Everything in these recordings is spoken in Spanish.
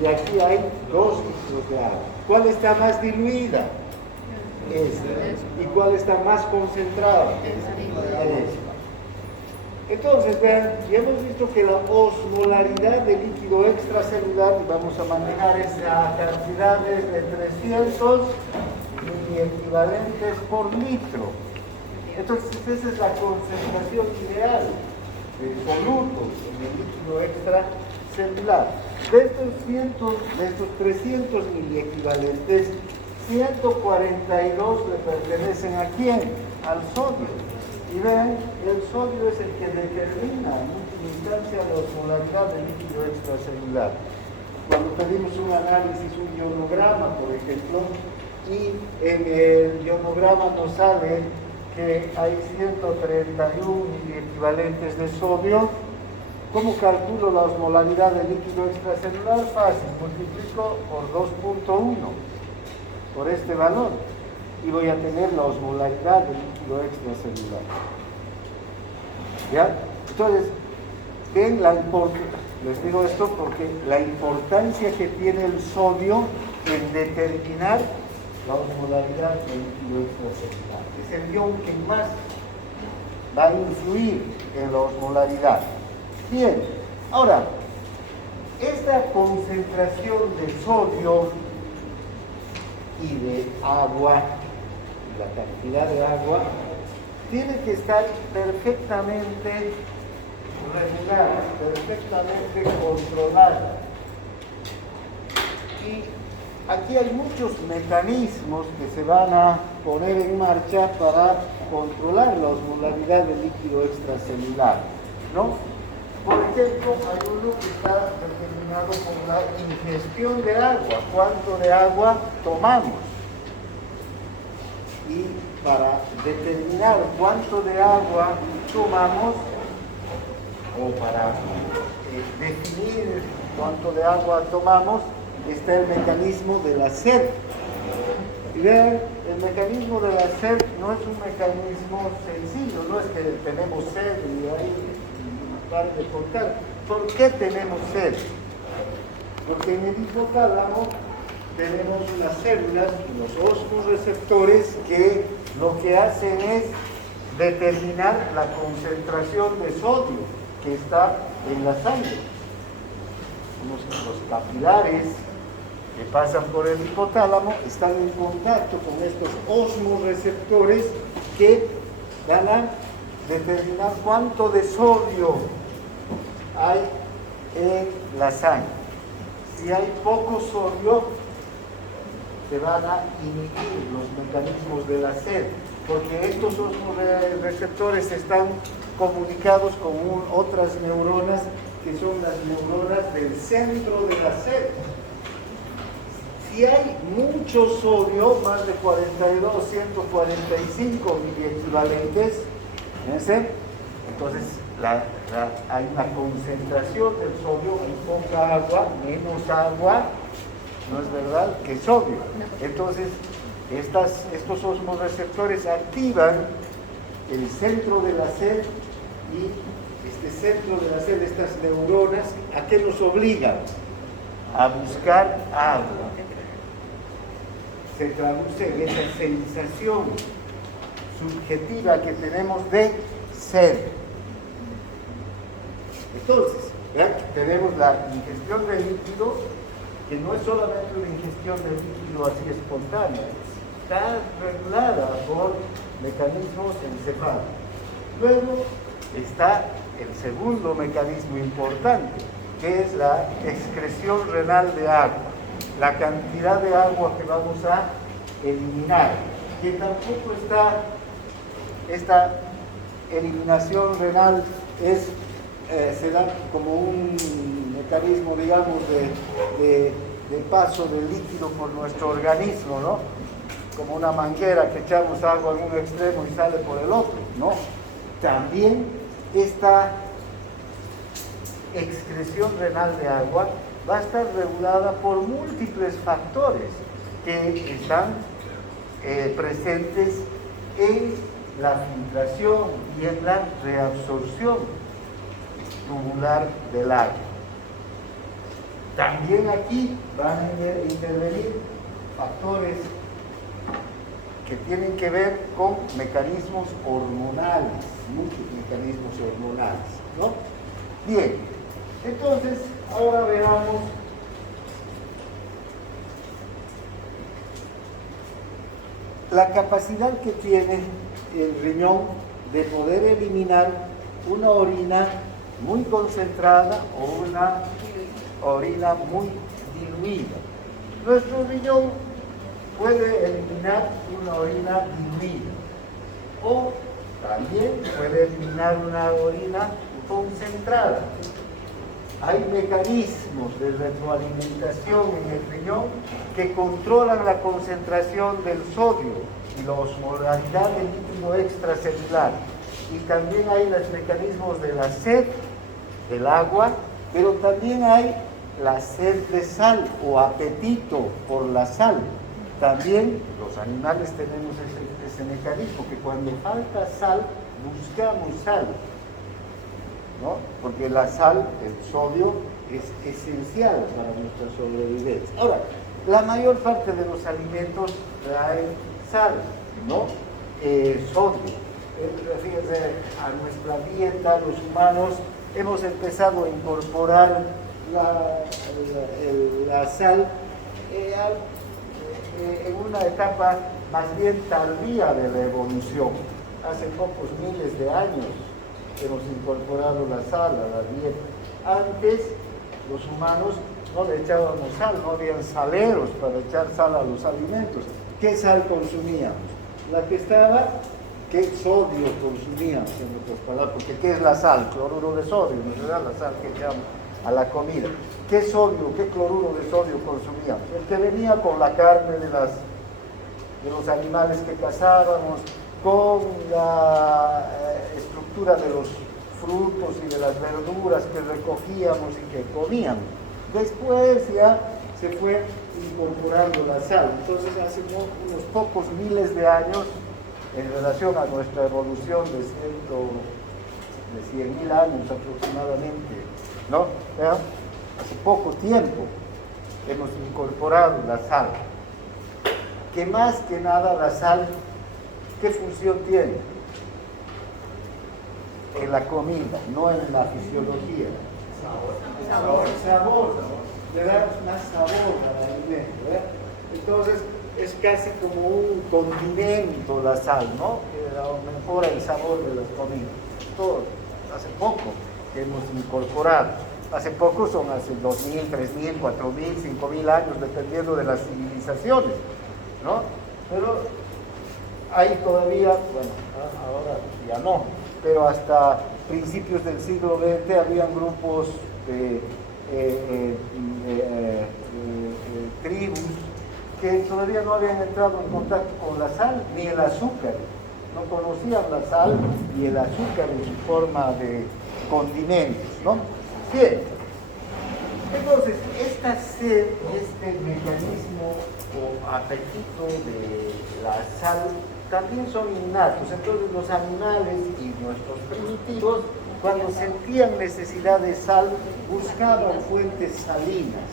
y aquí hay 2 litros de agua. ¿Cuál está más diluida? Esta. ¿Y cuál está más concentrada? Esta. Entonces, vean, ya hemos visto que la osmolaridad del líquido extracelular, y vamos a manejar esa cantidades de 300 miliequivalentes por litro. Entonces, esa es la concentración ideal de solutos en el líquido extracelular. De estos 300 miliequivalentes, 142 le pertenecen ¿a quién? Al sodio. Y vean, el sodio es el que determina en última instancia la osmolaridad del líquido extracelular. Cuando pedimos un análisis, un ionograma, por ejemplo, y en el ionograma nos sale que hay 131 miliequivalentes de sodio, ¿cómo calculo la osmolaridad del líquido extracelular? Fácil, multiplico por 2.1, por este valor, y voy a tener la osmolaridad del líquido extracelular. ¿Ya? Entonces, ven la importancia, les digo esto porque la importancia que tiene el sodio en determinar la osmolaridad del líquido extracelular. Es el ion que más va a influir en la osmolaridad. Bien, ahora, esta concentración de sodio y de agua, la cantidad de agua, tiene que estar perfectamente regulada, perfectamente controlada. Y aquí hay muchos mecanismos que se van a poner en marcha para controlar la osmolaridad del líquido extracelular, ¿no? Por ejemplo, hay uno que está determinado por la ingestión de agua, cuánto de agua tomamos. Y para determinar cuánto de agua tomamos, o para definir cuánto de agua tomamos, está el mecanismo de la sed. Y vean, el mecanismo de la sed no es un mecanismo sencillo, no es que tenemos sed y ahí pare de contar. ¿Por qué tenemos sed? Porque en el hipotálamo tenemos unas células, los osmoreceptores, que lo que hacen es determinar la concentración de sodio que está en la sangre. Los capilares que pasan por el hipotálamo están en contacto con estos osmoreceptores que van a determinar cuánto de sodio hay en la sangre. Si hay poco sodio, se van a inhibir los mecanismos de la sed, porque estos osmoreceptores están comunicados con otras neuronas que son las neuronas del centro de la sed. Si hay mucho sodio, más de 42, 145 miliequivalentes, fíjense, entonces hay una concentración del sodio, hay poca agua, menos agua, ¿no es verdad?, que sodio. Entonces, estos osmoreceptores activan el centro de la sed, y este centro de la sed, estas neuronas, ¿a qué nos obligan? A buscar agua. Se traduce en esa sensación subjetiva que tenemos de sed. Entonces, ¿verdad?, tenemos la ingestión del líquido, que no es solamente una ingestión del líquido así espontánea, está regulada por mecanismos encefálicos. Luego está el segundo mecanismo importante, que es la excreción renal de agua, la cantidad de agua que vamos a eliminar, que tampoco está, esta eliminación renal se da como un mecanismo, digamos, de paso del líquido por nuestro organismo, ¿no? Como una manguera que echamos agua en un extremo y sale por el otro, ¿no? También esta excreción renal de agua va a estar regulada por múltiples factores que están presentes en la filtración y en la reabsorción tubular del agua. También aquí van a intervenir factores que tienen que ver con mecanismos hormonales, muchos mecanismos hormonales, ¿no? Bien, entonces ahora veamos la capacidad que tiene el riñón de poder eliminar una orina muy concentrada o una orina muy diluida. Nuestro riñón puede eliminar una orina diluida o también puede eliminar una orina concentrada. Hay mecanismos de retroalimentación en el riñón que controlan la concentración del sodio y la osmolaridad del líquido extracelular. Y también hay los mecanismos de la sed, del agua, pero también hay la sed de sal o apetito por la sal. También los animales tenemos ese mecanismo, que cuando falta sal, buscamos sal, ¿no? Porque la sal, el sodio, es esencial para nuestra sobrevivencia. Ahora, la mayor parte de los alimentos traen sal, ¿no? Sodio. Fíjense, a nuestra dieta, los humanos, hemos empezado a incorporar la sal en una etapa más bien tardía de la evolución. Hace pocos miles de años hemos incorporado la sal a la dieta. Antes los humanos no le echábamos sal, no habían saleros para echar sal a los alimentos. ¿Qué sal consumíamos? La que estaba. ¿Qué sodio consumíamos, en otras palabras? Porque ¿qué es la sal? Cloruro de sodio, ¿no es verdad? La sal que echamos a la comida. ¿Qué sodio, qué cloruro de sodio consumíamos? El que venía con la carne de los animales que cazábamos, con la estructura de los frutos y de las verduras que recogíamos y que comíamos. Después ya se fue incorporando la sal. Entonces hace unos pocos miles de años, en relación a nuestra evolución de 100.000 años aproximadamente, ¿no? Hace poco tiempo hemos incorporado la sal. Que más que nada la sal, ¿qué función tiene? En la comida, no en la fisiología. Sabor. Le da más sabor al alimento, ¿eh? Entonces, es casi como un condimento la sal, ¿no? Que mejora el sabor de las comidas. Todo, hace poco que hemos incorporado. Hace poco son hace 2.000, 3.000, 4.000, 5.000 años, dependiendo de las civilizaciones, ¿no? Pero hay todavía, bueno, ahora ya no, pero hasta principios del siglo XX habían grupos de tribus que todavía no habían entrado en contacto con la sal ni el azúcar, no conocían la sal y el azúcar en su forma de condimentos, ¿no? Bien, entonces esta sed y este mecanismo o apetito de la sal también son innatos. Entonces los animales y nuestros primitivos, cuando sentían necesidad de sal, buscaban fuentes salinas,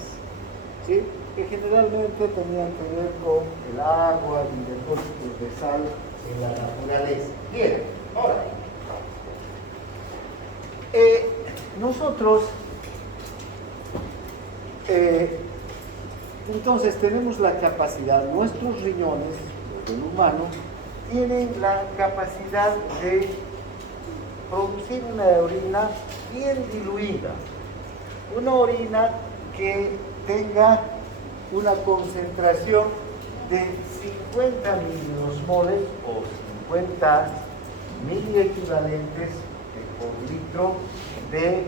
¿sí? Que generalmente tenían que ver con el agua y depósitos de sal en la naturaleza. Bien, ahora, nosotros entonces tenemos la capacidad, nuestros riñones, el humano, tienen la capacidad de producir una orina bien diluida, una orina que tenga una concentración de 50 miliosmoles o 50 miliequivalentes por litro de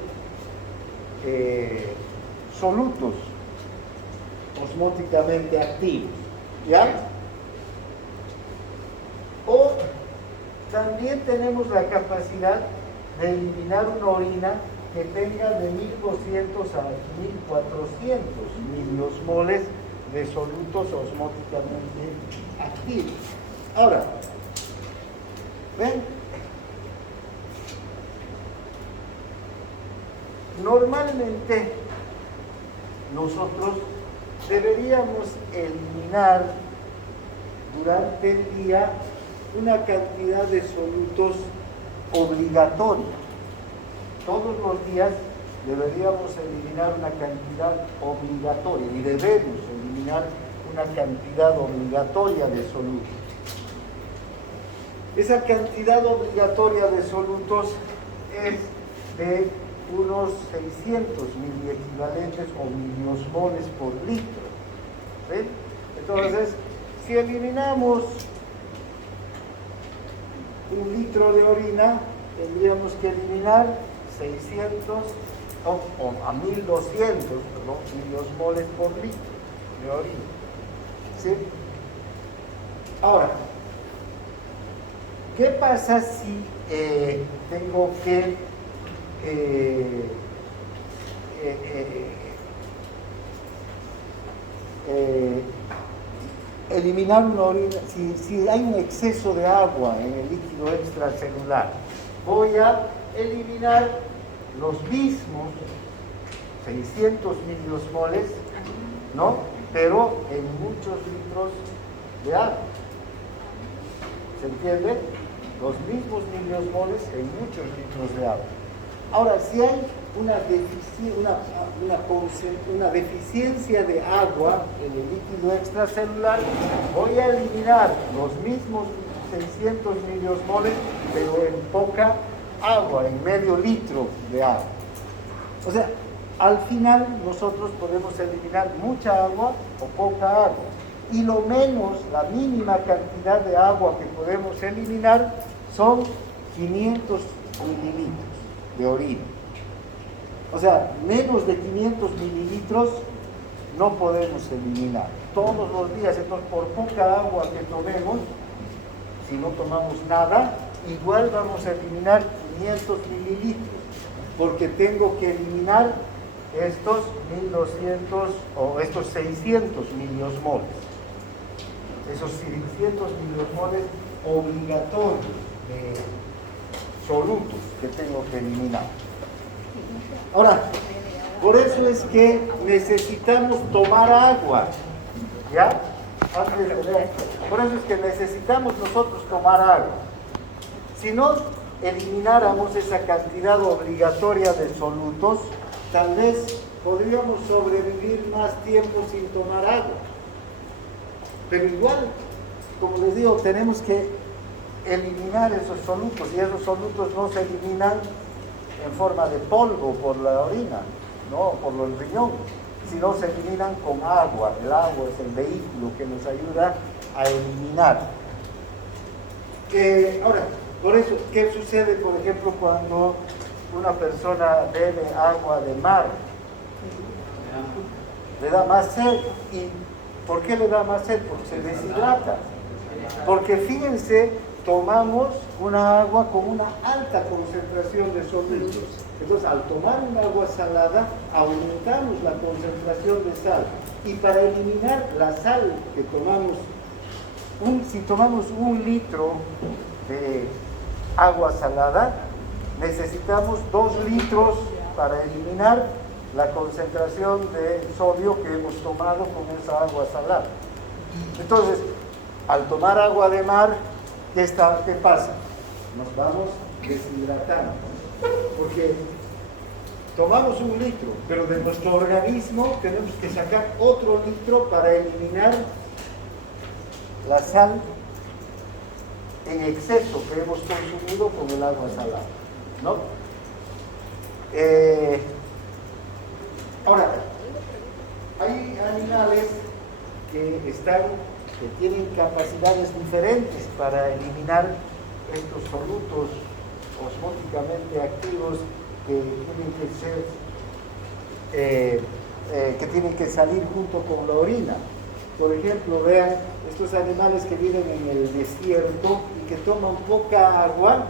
solutos osmóticamente activos, ¿ya? O también tenemos la capacidad de eliminar una orina que tenga de 1.200 a 1.400 miliosmoles de solutos osmóticamente activos. Ahora, ¿ven? nosotros deberíamos eliminar durante el día una cantidad de solutos obligatoria. Todos los días deberíamos eliminar una cantidad obligatoria y debemos eliminar una cantidad obligatoria de solutos. Esa cantidad obligatoria de solutos es de unos 600 miliequivalentes o miliosmoles por litro. ¿Sí? Entonces, si eliminamos 1 litro de orina, tendríamos que eliminar 600 o a 1200 miliosmoles por litro de orina. ¿Sí? Ahora, ¿qué pasa si tengo que eliminar una orina? Si hay un exceso de agua en el líquido extracelular, voy a eliminar los mismos 600 miliosmoles, ¿no? Pero en muchos litros de agua. ¿Se entiende? Los mismos miliosmoles en muchos litros de agua. Ahora, si hay una deficiencia de agua en el líquido extracelular, voy a eliminar los mismos 600 miliosmoles, pero en poca agua, en medio litro de agua. O sea, al final nosotros podemos eliminar mucha agua o poca agua. Y lo menos, la mínima cantidad de agua que podemos eliminar son 500 mililitros de orina. O sea, menos de 500 mililitros no podemos eliminar todos los días. Entonces, por poca agua que tomemos, si no tomamos nada, igual vamos a eliminar 500 mililitros, porque tengo que eliminar estos 1200 o estos 600 miliosmoles. Esos 600 miliosmoles obligatorios de solutos que tengo que eliminar. Ahora, por eso es que necesitamos tomar agua, ¿ya? Por eso es que necesitamos nosotros tomar agua. Si no elimináramos esa cantidad obligatoria de solutos, tal vez podríamos sobrevivir más tiempo sin tomar agua. Pero igual, como les digo, tenemos que eliminar esos solutos, y esos solutos no se eliminan en forma de polvo por la orina, no por el riñón, sino se eliminan con agua. El agua es el vehículo que nos ayuda a eliminar. Ahora, por eso, ¿qué sucede, por ejemplo, cuando una persona bebe agua de mar? Le da más sed. ¿Y por qué le da más sed? Porque se deshidrata. Porque fíjense, tomamos una agua con una alta concentración de solutos. Entonces, al tomar un agua salada, aumentamos la concentración de sal. Y para eliminar la sal que tomamos, si tomamos 1 litro de agua salada, necesitamos 2 litros para eliminar la concentración de sodio que hemos tomado con esa agua salada. Entonces, al tomar agua de mar, ¿qué pasa? Nos vamos deshidratando, porque tomamos 1 litro, pero de nuestro organismo tenemos que sacar otro litro para eliminar la sal en exceso que hemos consumido con el agua salada, ¿no? Ahora, hay animales que tienen capacidades diferentes para eliminar estos solutos osmóticamente activos que tienen que salir junto con la orina. Por ejemplo, vean estos animales que viven en el desierto y que toman poca agua,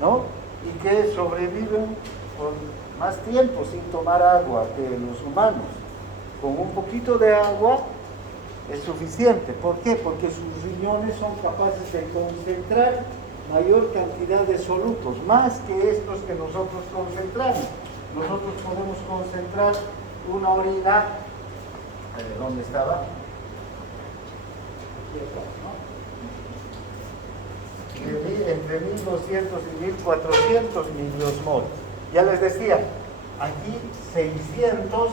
¿no? Y que sobreviven por más tiempo sin tomar agua que los humanos. Con un poquito de agua es suficiente. ¿Por qué? Porque sus riñones son capaces de concentrar mayor cantidad de solutos, más que estos que nosotros concentramos. Nosotros podemos concentrar una orina ¿Dónde estaba? Aquí está, ¿no? Entre 1200 y 1400 miliosmoles. Ya les decía, aquí 600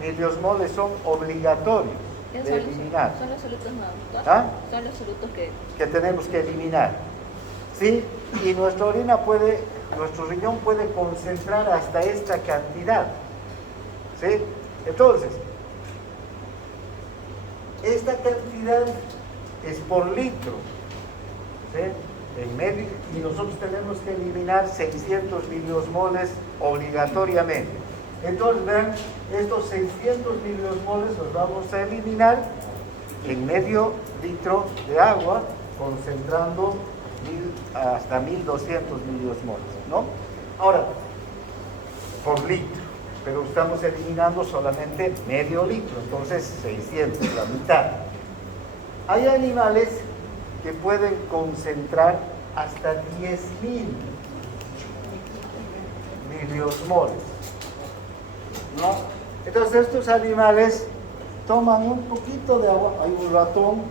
miliosmoles son obligatorios de eliminar. Son los solutos nuevos. ¿Ah? Son los solutos que tenemos que eliminar. ¿Sí? Y nuestra orina nuestro riñón puede concentrar hasta esta cantidad. ¿Sí? Entonces, esta cantidad es por litro. ¿Sí? En medio, y nosotros tenemos que eliminar 600 miliosmoles obligatoriamente. Entonces, vean, estos 600 miliosmoles los vamos a eliminar en medio litro de agua, concentrando hasta 1200 miliosmoles, ¿no? Ahora, por litro, pero estamos eliminando solamente medio litro, entonces 600, la mitad. Hay animales que pueden concentrar hasta 10.000 miliosmoles, ¿no? Entonces estos animales toman un poquito de agua. Hay un ratón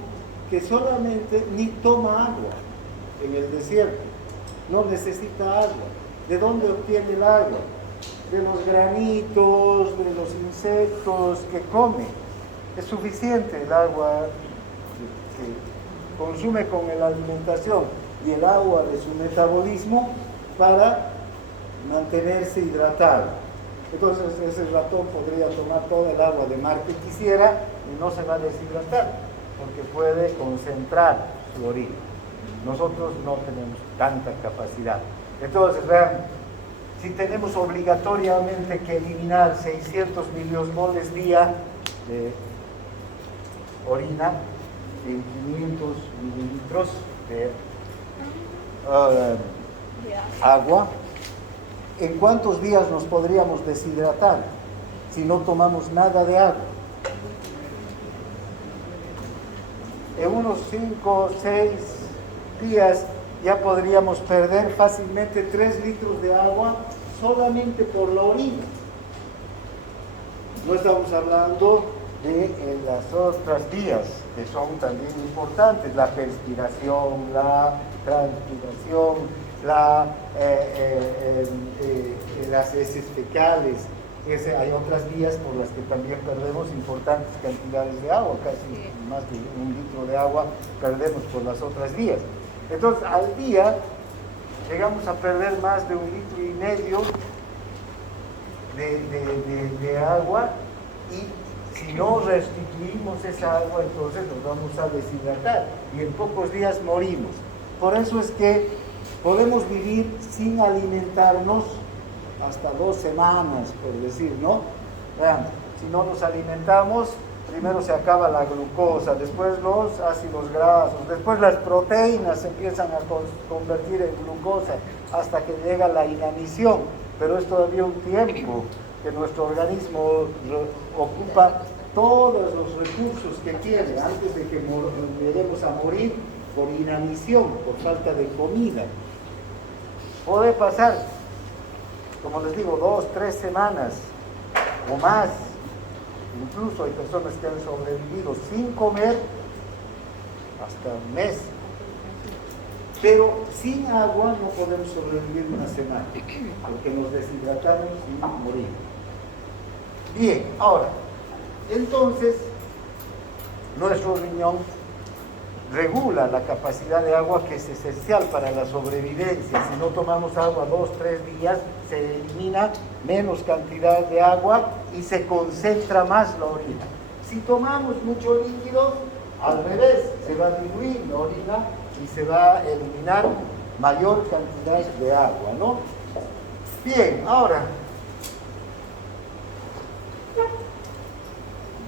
que solamente ni toma agua en el desierto, no necesita agua. ¿De dónde obtiene el agua? De los granitos, de los insectos que come. Es suficiente el agua que consume con la alimentación y el agua de su metabolismo para mantenerse hidratado. Entonces ese ratón podría tomar toda el agua de mar que quisiera y no se va a deshidratar porque puede concentrar su orina. Nosotros no tenemos tanta capacidad. Entonces, vean, si tenemos obligatoriamente que eliminar 600 miliosmoles día de orina en 500 mililitros de agua, ¿en cuántos días nos podríamos deshidratar si no tomamos nada de agua? En unos 5 o 6 días ya podríamos perder fácilmente 3 litros de agua solamente por la orina. No estamos hablando de las otras vías que son también importantes, la perspiración, la transpiración, las heces fecales. Hay otras vías por las que también perdemos importantes cantidades de agua, casi más de 1 litro de agua perdemos por las otras vías. Entonces, al día llegamos a perder más de 1,5 litros de agua, y si no restituimos esa agua, entonces nos vamos a deshidratar y en pocos días morimos. Por eso es que podemos vivir sin alimentarnos hasta 2 semanas, por decir, ¿no? Vean, si no nos alimentamos, primero se acaba la glucosa, después los ácidos grasos, después las proteínas se empiezan a convertir en glucosa hasta que llega la inanición, pero es todavía un tiempo que nuestro organismo ocupa todos los recursos que tiene antes de que lleguemos a morir por inanición, por falta de comida. Puede pasar, como les digo, 2, 3 semanas o más. Incluso hay personas que han sobrevivido sin comer hasta 1 mes. Pero sin agua no podemos sobrevivir 1 semana, porque nos deshidratamos y morimos. Bien, ahora, entonces, nuestro riñón regula la capacidad de agua, que es esencial para la sobrevivencia. Si no tomamos agua 2, 3 días, se elimina menos cantidad de agua y se concentra más la orina. Si tomamos mucho líquido, al revés, se va a diluir la orina y se va a eliminar mayor cantidad de agua, ¿no? Bien, ahora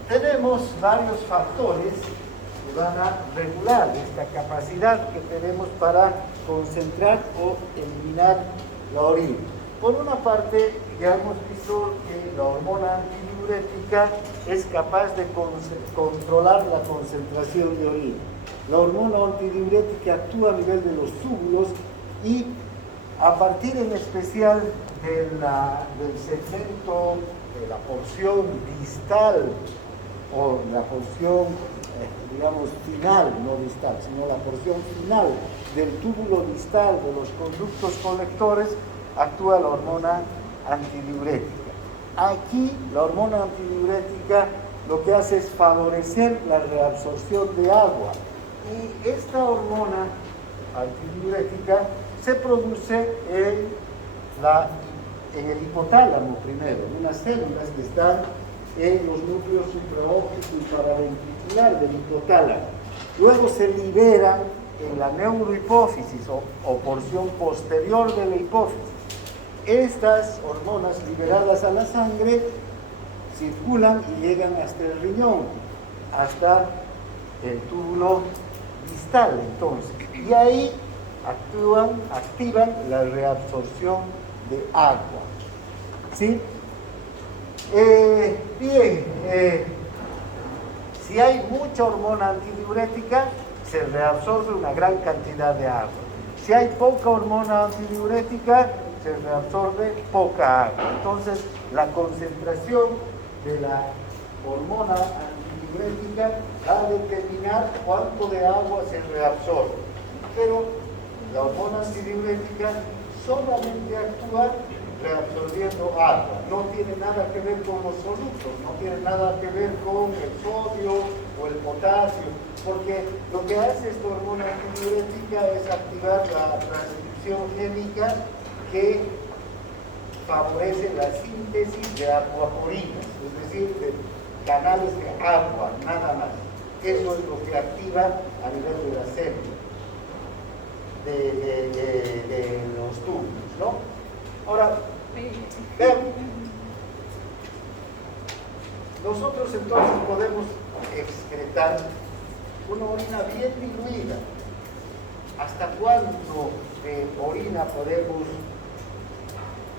tenemos varios factores que van a regular esta capacidad que tenemos para concentrar o eliminar la orina. Por una parte, ya hemos visto que la hormona antidiurética es capaz de controlar la concentración de orina. La hormona antidiurética actúa a nivel de los túbulos y a partir en especial del segmento, de la porción distal o la porción, digamos, final, no distal, sino la porción final del túbulo distal de los conductos colectores, actúa la hormona antidiurética. Aquí la hormona antidiurética lo que hace es favorecer la reabsorción de agua. Y esta hormona antidiurética se produce en el hipotálamo primero, unas células que están en los núcleos supraóptico y paraventricular del hipotálamo. Luego se liberan en la neurohipófisis o porción posterior de la hipófisis. Estas hormonas liberadas a la sangre circulan y llegan hasta el riñón, hasta el túbulo distal, entonces. Y ahí activan la reabsorción de agua. ¿Sí? Bien, si hay mucha hormona antidiurética, se reabsorbe una gran cantidad de agua. Si hay poca hormona antidiurética, se reabsorbe poca agua. Entonces, la concentración de la hormona antidiurética va a determinar cuánto de agua se reabsorbe. Pero la hormona antidiurética solamente actúa reabsorbiendo agua. No tiene nada que ver con los solutos, no tiene nada que ver con el sodio o el potasio, porque lo que hace esta hormona antidiurética es activar la transcripción génica que favorece la síntesis de acuaporinas, es decir, de canales de agua, nada más. Eso es lo que activa a nivel de la célula, de los túbulos, ¿no? Ahora, vean, nosotros entonces podemos excretar una orina bien diluida. ¿Hasta cuánto de orina podemos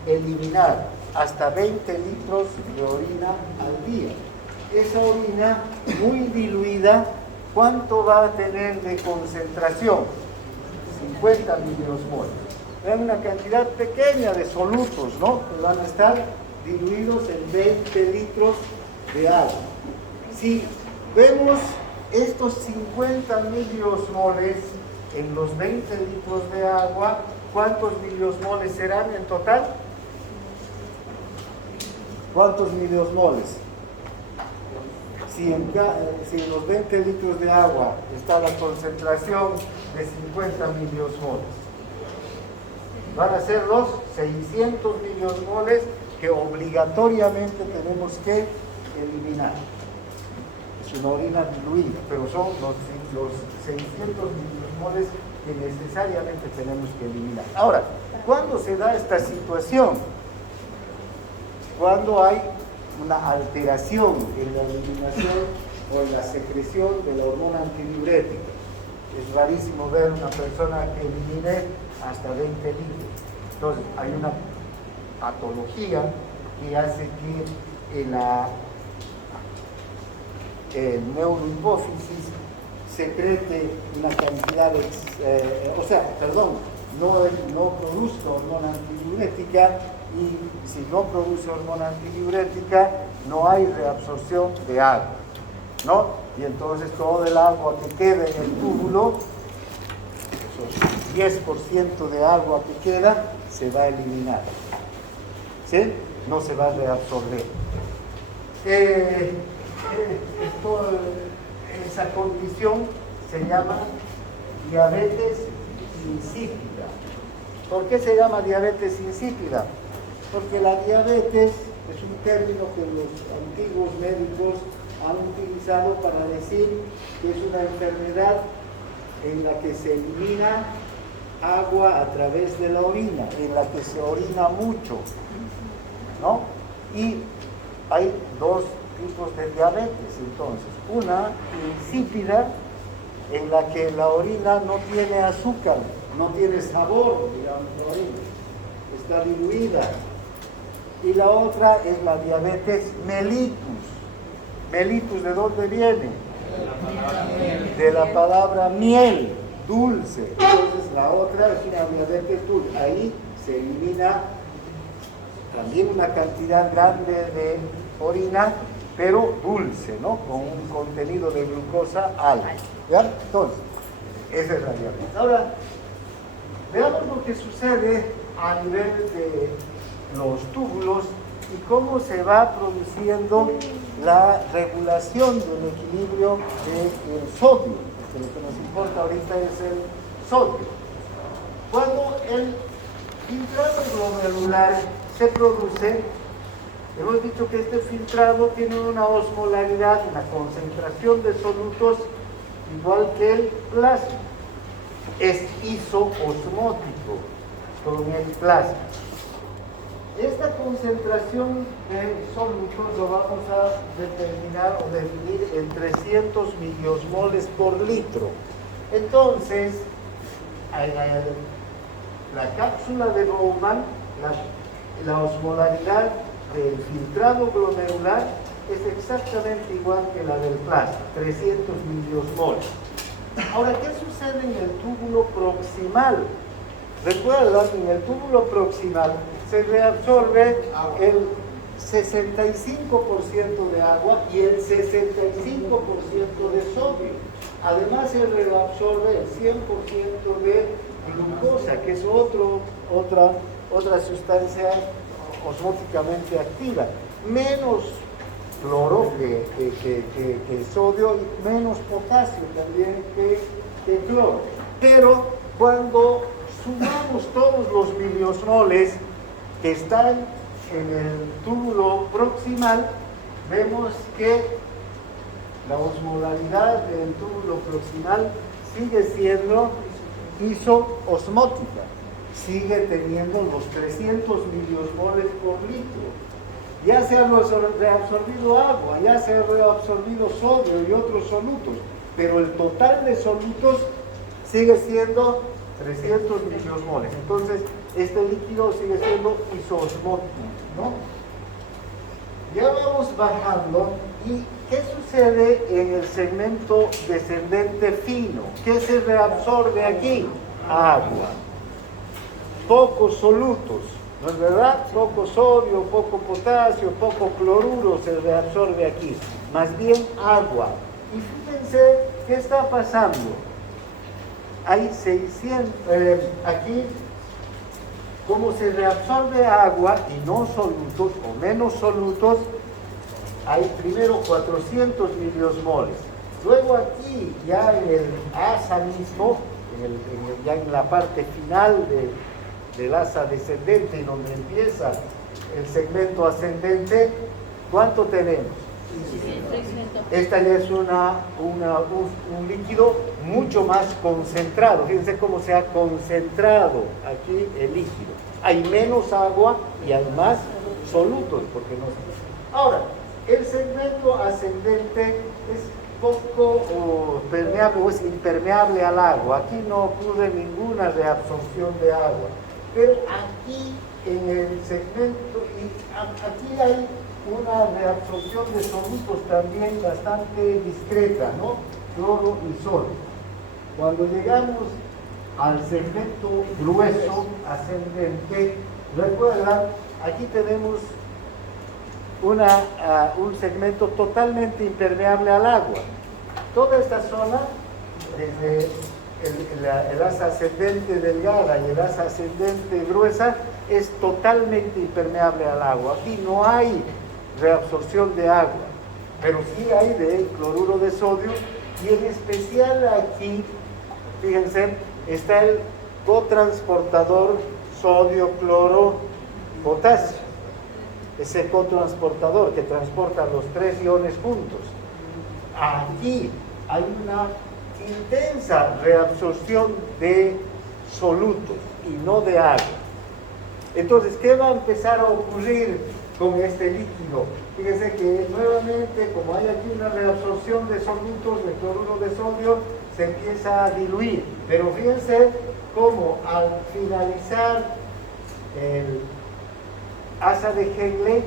eliminar? Hasta 20 litros de orina al día. Esa orina muy diluida, ¿cuánto va a tener de concentración? 50 miliosmoles. Vean una cantidad pequeña de solutos, ¿no? Que van a estar diluidos en 20 litros de agua. Si vemos estos 50 miliosmoles en los 20 litros de agua, ¿cuántos miliosmoles serán en total? ¿Cuántos miliosmoles? Si en los 20 litros de agua está la concentración de 50 miliosmoles, van a ser los 600 miliosmoles que obligatoriamente tenemos que eliminar. Es una orina diluida, pero son los 600 miliosmoles que necesariamente tenemos que eliminar. Ahora, ¿cuándo se da esta situación? Cuando hay una alteración en la eliminación o en la secreción de la hormona antidiurética. Es rarísimo ver una persona que elimine hasta 20 litros. Entonces, hay una patología que hace que el neurohipófisis secrete una cantidad de, no produzca hormona antidiurética, y si no produce hormona antidiurética no hay reabsorción de agua, ¿no? Y entonces todo el agua que queda en el túbulo, esos 10% de agua que queda, se va a eliminar, ¿sí? No se va a reabsorber. Esa condición se llama diabetes insípida. ¿Por qué se llama diabetes insípida? Porque la diabetes es un término que los antiguos médicos han utilizado para decir que es una enfermedad en la que se elimina agua a través de la orina, en la que se orina mucho, ¿no? Y hay dos tipos de diabetes, entonces. Una insípida, en la que la orina no tiene azúcar, no tiene sabor, digamos, la orina, está diluida. Y la otra es la diabetes mellitus. ¿Mellitus de dónde viene? De la palabra miel, dulce. Entonces la otra es una diabetes dulce. Ahí se elimina también una cantidad grande de orina, pero dulce, ¿no? Con un contenido de glucosa alto. ¿Ya? Entonces, esa es la diabetes. Ahora, veamos lo que sucede a nivel de los túbulos y cómo se va produciendo la regulación del equilibrio del sodio, porque lo que nos importa ahorita es el sodio. Cuando el filtrado glomerular se produce, hemos dicho que este filtrado tiene una osmolaridad, una concentración de solutos igual que el plasma. Es isoosmótico con el plasma. Esta concentración de solutos lo vamos a determinar o definir en 300 miliosmoles por litro. Entonces, la cápsula de Bowman, la osmolaridad del filtrado glomerular es exactamente igual que la del plasma, 300 miliosmoles. Ahora, ¿qué sucede en el túbulo proximal? Recuerdan, en el túbulo proximal se reabsorbe el 65% de agua y el 65% de sodio. Además se reabsorbe el 100% de glucosa, que es otra sustancia osmóticamente activa. Menos cloro que sodio y menos potasio también que cloro. Pero cuando sumamos todos los miliosmoles que están en el túbulo proximal, vemos que la osmolaridad del túbulo proximal sigue siendo isoosmótica, sigue teniendo los 300 miliosmoles por litro. Ya se ha reabsorbido agua, ya se ha reabsorbido sodio y otros solutos, pero el total de solutos sigue siendo 300 miliosmoles. Entonces, este líquido sigue siendo isoosmótico, ¿no? Ya vamos bajando. ¿Y qué sucede en el segmento descendente fino? ¿Qué se reabsorbe aquí? Agua. Pocos solutos, ¿no es verdad? Poco sodio, poco potasio, poco cloruro se reabsorbe aquí. Más bien agua. Y fíjense qué está pasando. Hay 600, aquí, como se reabsorbe agua y no solutos o menos solutos, hay primero 400 miliosmoles. Luego aquí, ya en el asa mismo, ya en la parte final del asa descendente, y donde empieza el segmento ascendente, ¿cuánto tenemos? 600. Esta ya es un líquido mucho más concentrado. Fíjense cómo se ha concentrado aquí el líquido. Hay menos agua y hay más solutos. Porque no... Ahora, el segmento ascendente es poco permeable o es impermeable al agua. Aquí no ocurre ninguna reabsorción de agua. Pero aquí en el segmento, y aquí hay una reabsorción de solutos también bastante discreta, ¿no? Cloro y sodio. Cuando llegamos al segmento grueso ascendente, recuerdan, aquí tenemos un segmento totalmente impermeable al agua. Toda esta zona, desde el asa ascendente delgada y el asa ascendente gruesa, es totalmente impermeable al agua. Aquí no hay reabsorción de agua, pero sí hay de cloruro de sodio, y en especial aquí, fíjense, está el cotransportador sodio-cloro-potasio, ese cotransportador que transporta los tres iones juntos. Aquí hay una intensa reabsorción de solutos y no de agua. Entonces, ¿qué va a empezar a ocurrir con este líquido? Fíjense que nuevamente, como hay aquí una reabsorción de solutos de cloruro de sodio, se empieza a diluir. Pero fíjense cómo al finalizar el asa de Henle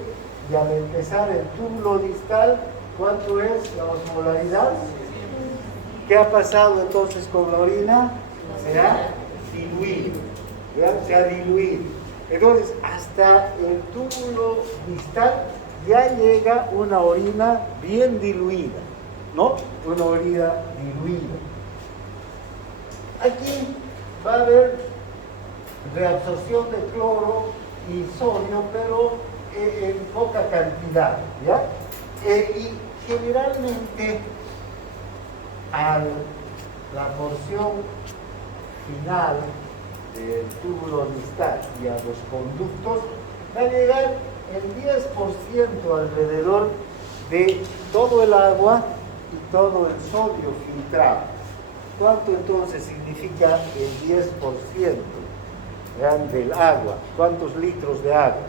y al empezar el túbulo distal, ¿cuánto es la osmolaridad? ¿Qué ha pasado entonces con la orina? Se ha diluido. ¿Vean? Se ha diluido. Entonces, hasta el túbulo distal ya llega una orina bien diluida, ¿no? Una orina diluida. Aquí va a haber reabsorción de cloro y sodio, pero en poca cantidad, ¿ya? Y generalmente a la porción final del túbulo distal y a los conductos va a llegar el 10% alrededor de todo el agua y todo el sodio filtrado. ¿Cuánto entonces significa el 10%? Vean, del agua? ¿Cuántos litros de agua?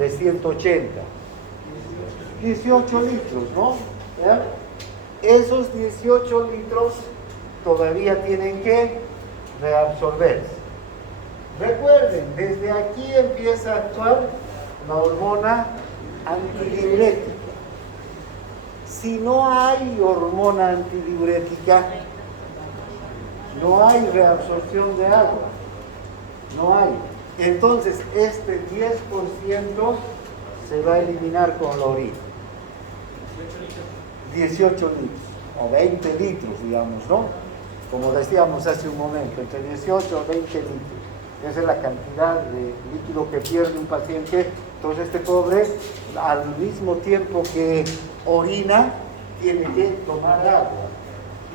De 180. 18 litros, ¿no? ¿Vean? Esos 18 litros todavía tienen que reabsorberse. Recuerden, desde aquí empieza a actuar la hormona antidiurética. Si no hay hormona antidiurética, no hay reabsorción de agua. No hay. Entonces, este 10% se va a eliminar con la orina. 18 litros, o 20 litros, digamos, ¿no? Como decíamos hace un momento, entre 18 o 20 litros. Esa es la cantidad de líquido que pierde un paciente. Entonces este pobre, al mismo tiempo que orina, tiene que tomar agua.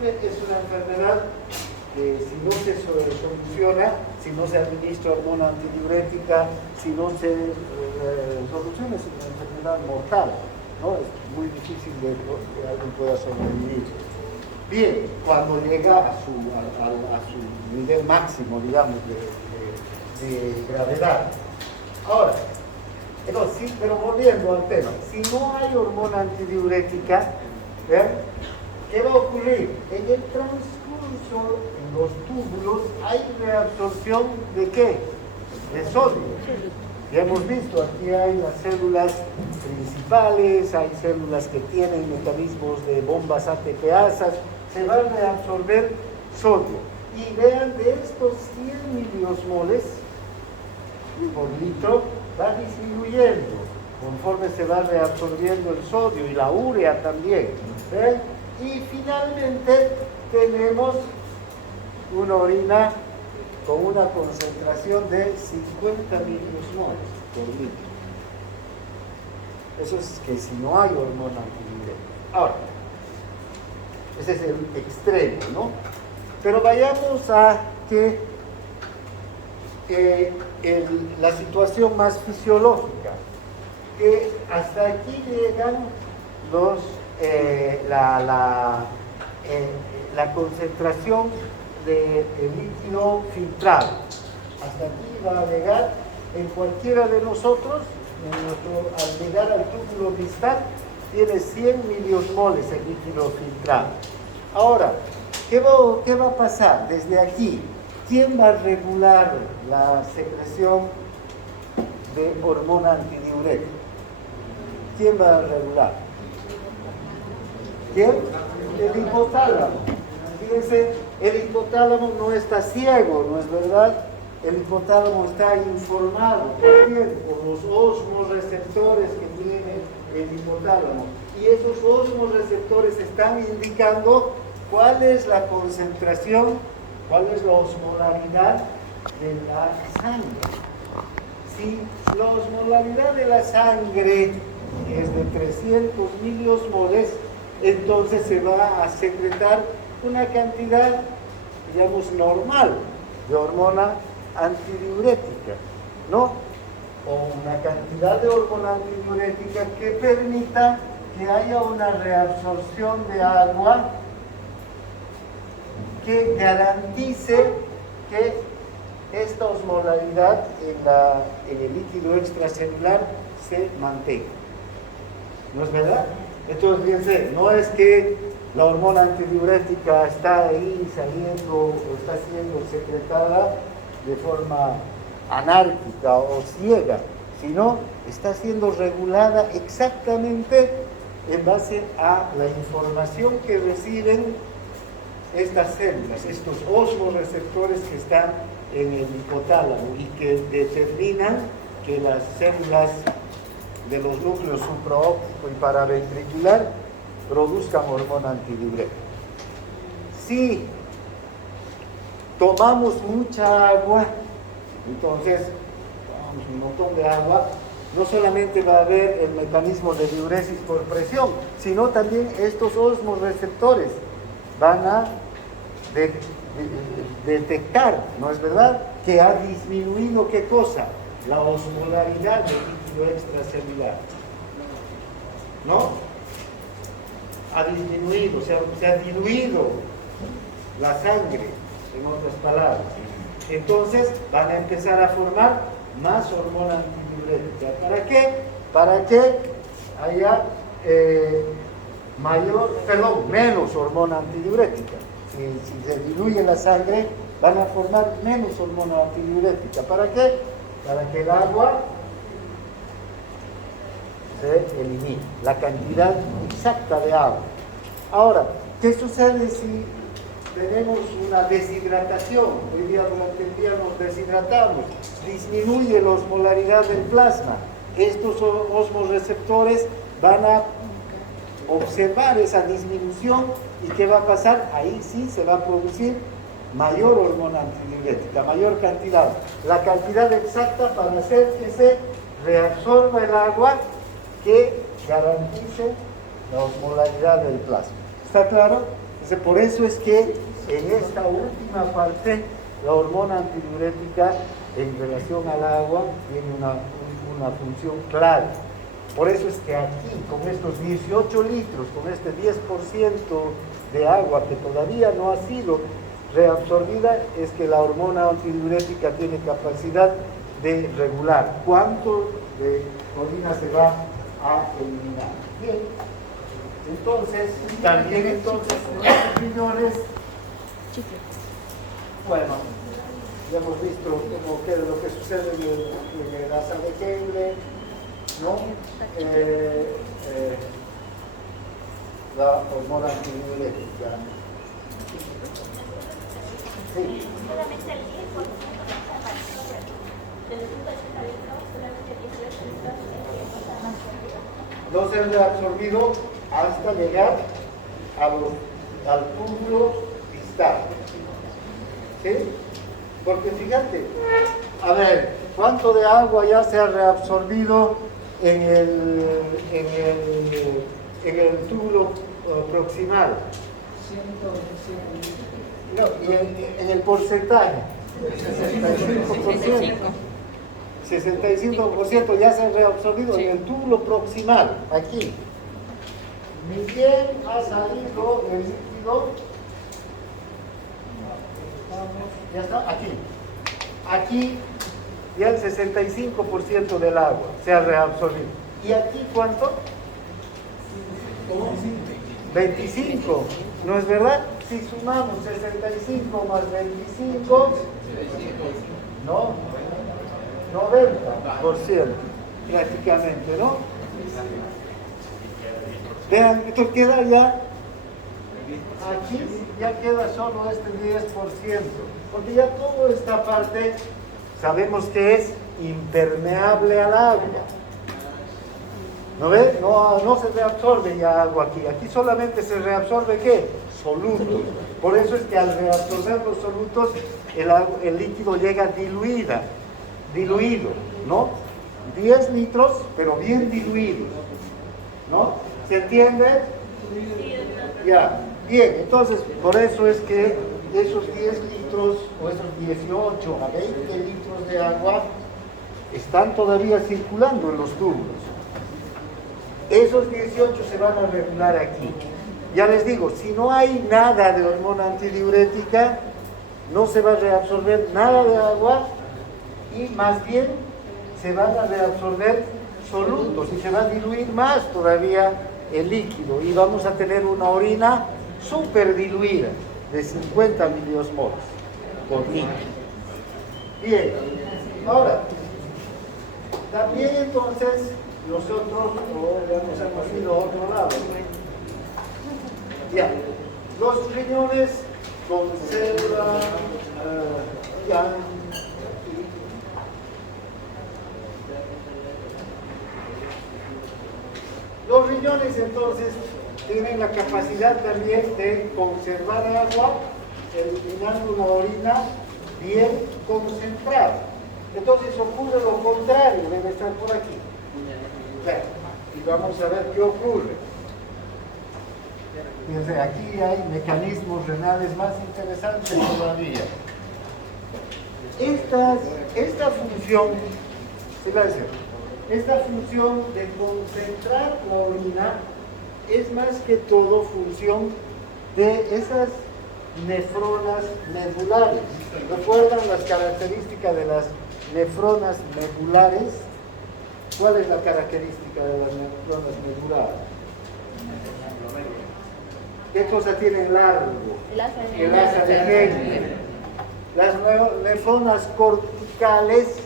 Es una enfermedad que si no se soluciona, si no se administra hormona antidiurética, si no se soluciona, es una enfermedad mortal, ¿no? Es muy difícil de que alguien pueda sobrevivir. Bien, cuando llega a su nivel máximo, digamos, de gravedad. Ahora, entonces, sí, pero volviendo al tema, si no hay hormona antidiurética, ¿ven? ¿Qué va a ocurrir? En el transcurso, en los túbulos, hay reabsorción de ¿qué? De sodio. Ya hemos visto, aquí hay las células principales, hay células que tienen mecanismos de bombas ATPasas, se va a reabsorber sodio. Y vean, de estos 100 miliosmoles por litro, va disminuyendo conforme se va reabsorbiendo el sodio y la urea también. ¿Ven? Y finalmente tenemos una orina con una concentración de 50 miliosmoles por litro. Eso es que si no hay hormona antidiurética. Ahora, ese es el extremo, ¿no? Pero vayamos a la situación más fisiológica, que hasta aquí llegan la concentración de líquido filtrado. Hasta aquí va a llegar en cualquiera de nosotros, al llegar al túbulo distal, tiene 100 miliosmoles el líquido filtrado. Ahora, ¿qué va a pasar desde aquí? ¿Quién va a regular la secreción de hormona antidiurética? ¿Quién va a regular? ¿Quién? El hipotálamo. Fíjense, el hipotálamo no está ciego, ¿no es verdad? El hipotálamo está informado también por los osmoreceptores que tiene el hipotálamo. Y esos osmoreceptores están indicando cuál es la concentración, cuál es la osmolaridad de la sangre. Si la osmolaridad de la sangre es de 300 miliosmoles, entonces se va a secretar una cantidad, digamos, normal de hormona antidiurética, ¿no? O una cantidad de hormona antidiurética que permita que haya una reabsorción de agua que garantice que esta osmolaridad en el líquido extracelular se mantenga. ¿No es verdad? Entonces, fíjense, no es que la hormona antidiurética está ahí saliendo o está siendo secretada de forma anárquica o ciega, sino está siendo regulada exactamente en base a la información que reciben estas células, estos osmoreceptores que están en el hipotálamo y que determinan que las células de los núcleos supraóptico y paraventricular produzcan hormona antidiurética. Si tomamos mucha agua, entonces tomamos un montón de agua, no solamente va a haber el mecanismo de diuresis por presión, sino también estos osmoreceptores van a detectar, ¿no es verdad?, que ha disminuido, ¿qué cosa? La osmolaridad del líquido extracelular, ¿no? Ha disminuido, se ha diluido la sangre, en otras palabras. Entonces van a empezar a formar más hormona antidiurética. ¿Para qué? Para que haya menos hormona antidiurética. Si se diluye la sangre, van a formar menos hormona antidiurética. ¿Para qué? Para que el agua se elimine, la cantidad exacta de agua. Ahora, ¿qué sucede si tenemos una deshidratación? Hoy día durante el día nos deshidratamos, disminuye la osmolaridad del plasma. Estos osmoreceptores van a observar esa disminución y ¿qué va a pasar? Ahí sí se va a producir mayor hormona antidiurética, mayor cantidad, la cantidad exacta para hacer que se reabsorba el agua que garantice la osmolaridad del plasma. ¿Está claro? Entonces, por eso es que en esta última parte la hormona antidiurética en relación al agua tiene una función clave. Por eso es que aquí, con estos 18 litros, con este 10% de agua que todavía no ha sido reabsorbida, es que la hormona antidiurética tiene capacidad de regular cuánto de orina se va a eliminar. Bien, entonces, también entonces, los riñones, bueno, ya hemos visto lo que sucede en el asa de Kegler, ¿no? La hormona antidiurética. Sí. Solamente el 10% de los 180 litros, solamente el 18% no se ha absorbido hasta llegar al túbulo distal. ¿Sí? Porque fíjate, a ver, ¿cuánto de agua ya se ha reabsorbido en el túbulo proximal? No, y en el porcentaje, 65% ya se ha reabsorbido en el túbulo proximal, aquí. Ni bien ha salido el líquido, ya está, aquí. Aquí ya el 65% del agua se ha reabsorbido. ¿Y aquí cuánto? 25, ¿no es verdad? Si sumamos 65 más 25, ¿no? 90% prácticamente, ¿no? Vean, esto queda ya, aquí ya queda solo este 10%, porque ya toda esta parte sabemos que es impermeable al agua. ¿No ve? No se reabsorbe ya agua aquí. Aquí solamente se reabsorbe ¿qué? Solutos. Por eso es que al reabsorber los solutos el líquido llega diluido, ¿no? 10 litros, pero bien diluidos, ¿no? ¿Se entiende? Ya. Bien, entonces, por eso es que esos 10 litros o esos 18 a 20 litros de agua están todavía circulando en los tubos. Esos 18 se van a regular aquí. Ya les digo, si no hay nada de hormona antidiurética, no se va a reabsorber nada de agua y más bien se van a reabsorber solutos y se va a diluir más todavía el líquido y vamos a tener una orina súper diluida de 50 miliosmoles por litro. Bien, ahora, también entonces nosotros hemos ido a otro lado. Ya, los riñones con célula riñones entonces tienen la capacidad también de conservar agua, eliminando la orina bien concentrada. Entonces ocurre lo contrario, debe estar por aquí. Bueno, y vamos a ver qué ocurre. Fíjense, aquí hay mecanismos renales más interesantes todavía. Esta función, esta función de concentrar la orina es más que todo función de esas nefronas medulares. ¿Recuerdan las características de las nefronas medulares? ¿Cuál es la característica de las nefronas medulares? ¿Qué cosa tienen largo? El asa de Henle. Las nefronas corticales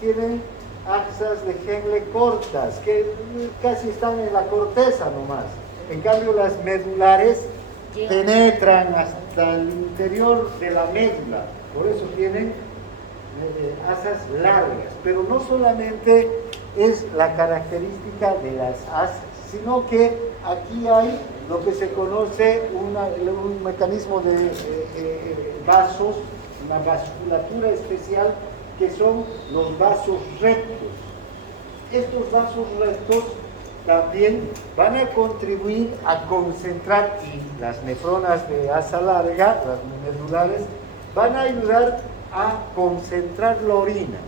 tienen asas de Henle cortas, que casi están en la corteza nomás. En cambio, las medulares penetran hasta el interior de la médula, por eso tienen asas largas. Pero no solamente es la característica de las asas, sino que aquí hay lo que se conoce un mecanismo de vasos, una vasculatura especial, que son los vasos rectos. Estos vasos rectos también van a contribuir a concentrar, y las nefronas de asa larga, las medulares, van a ayudar a concentrar la orina.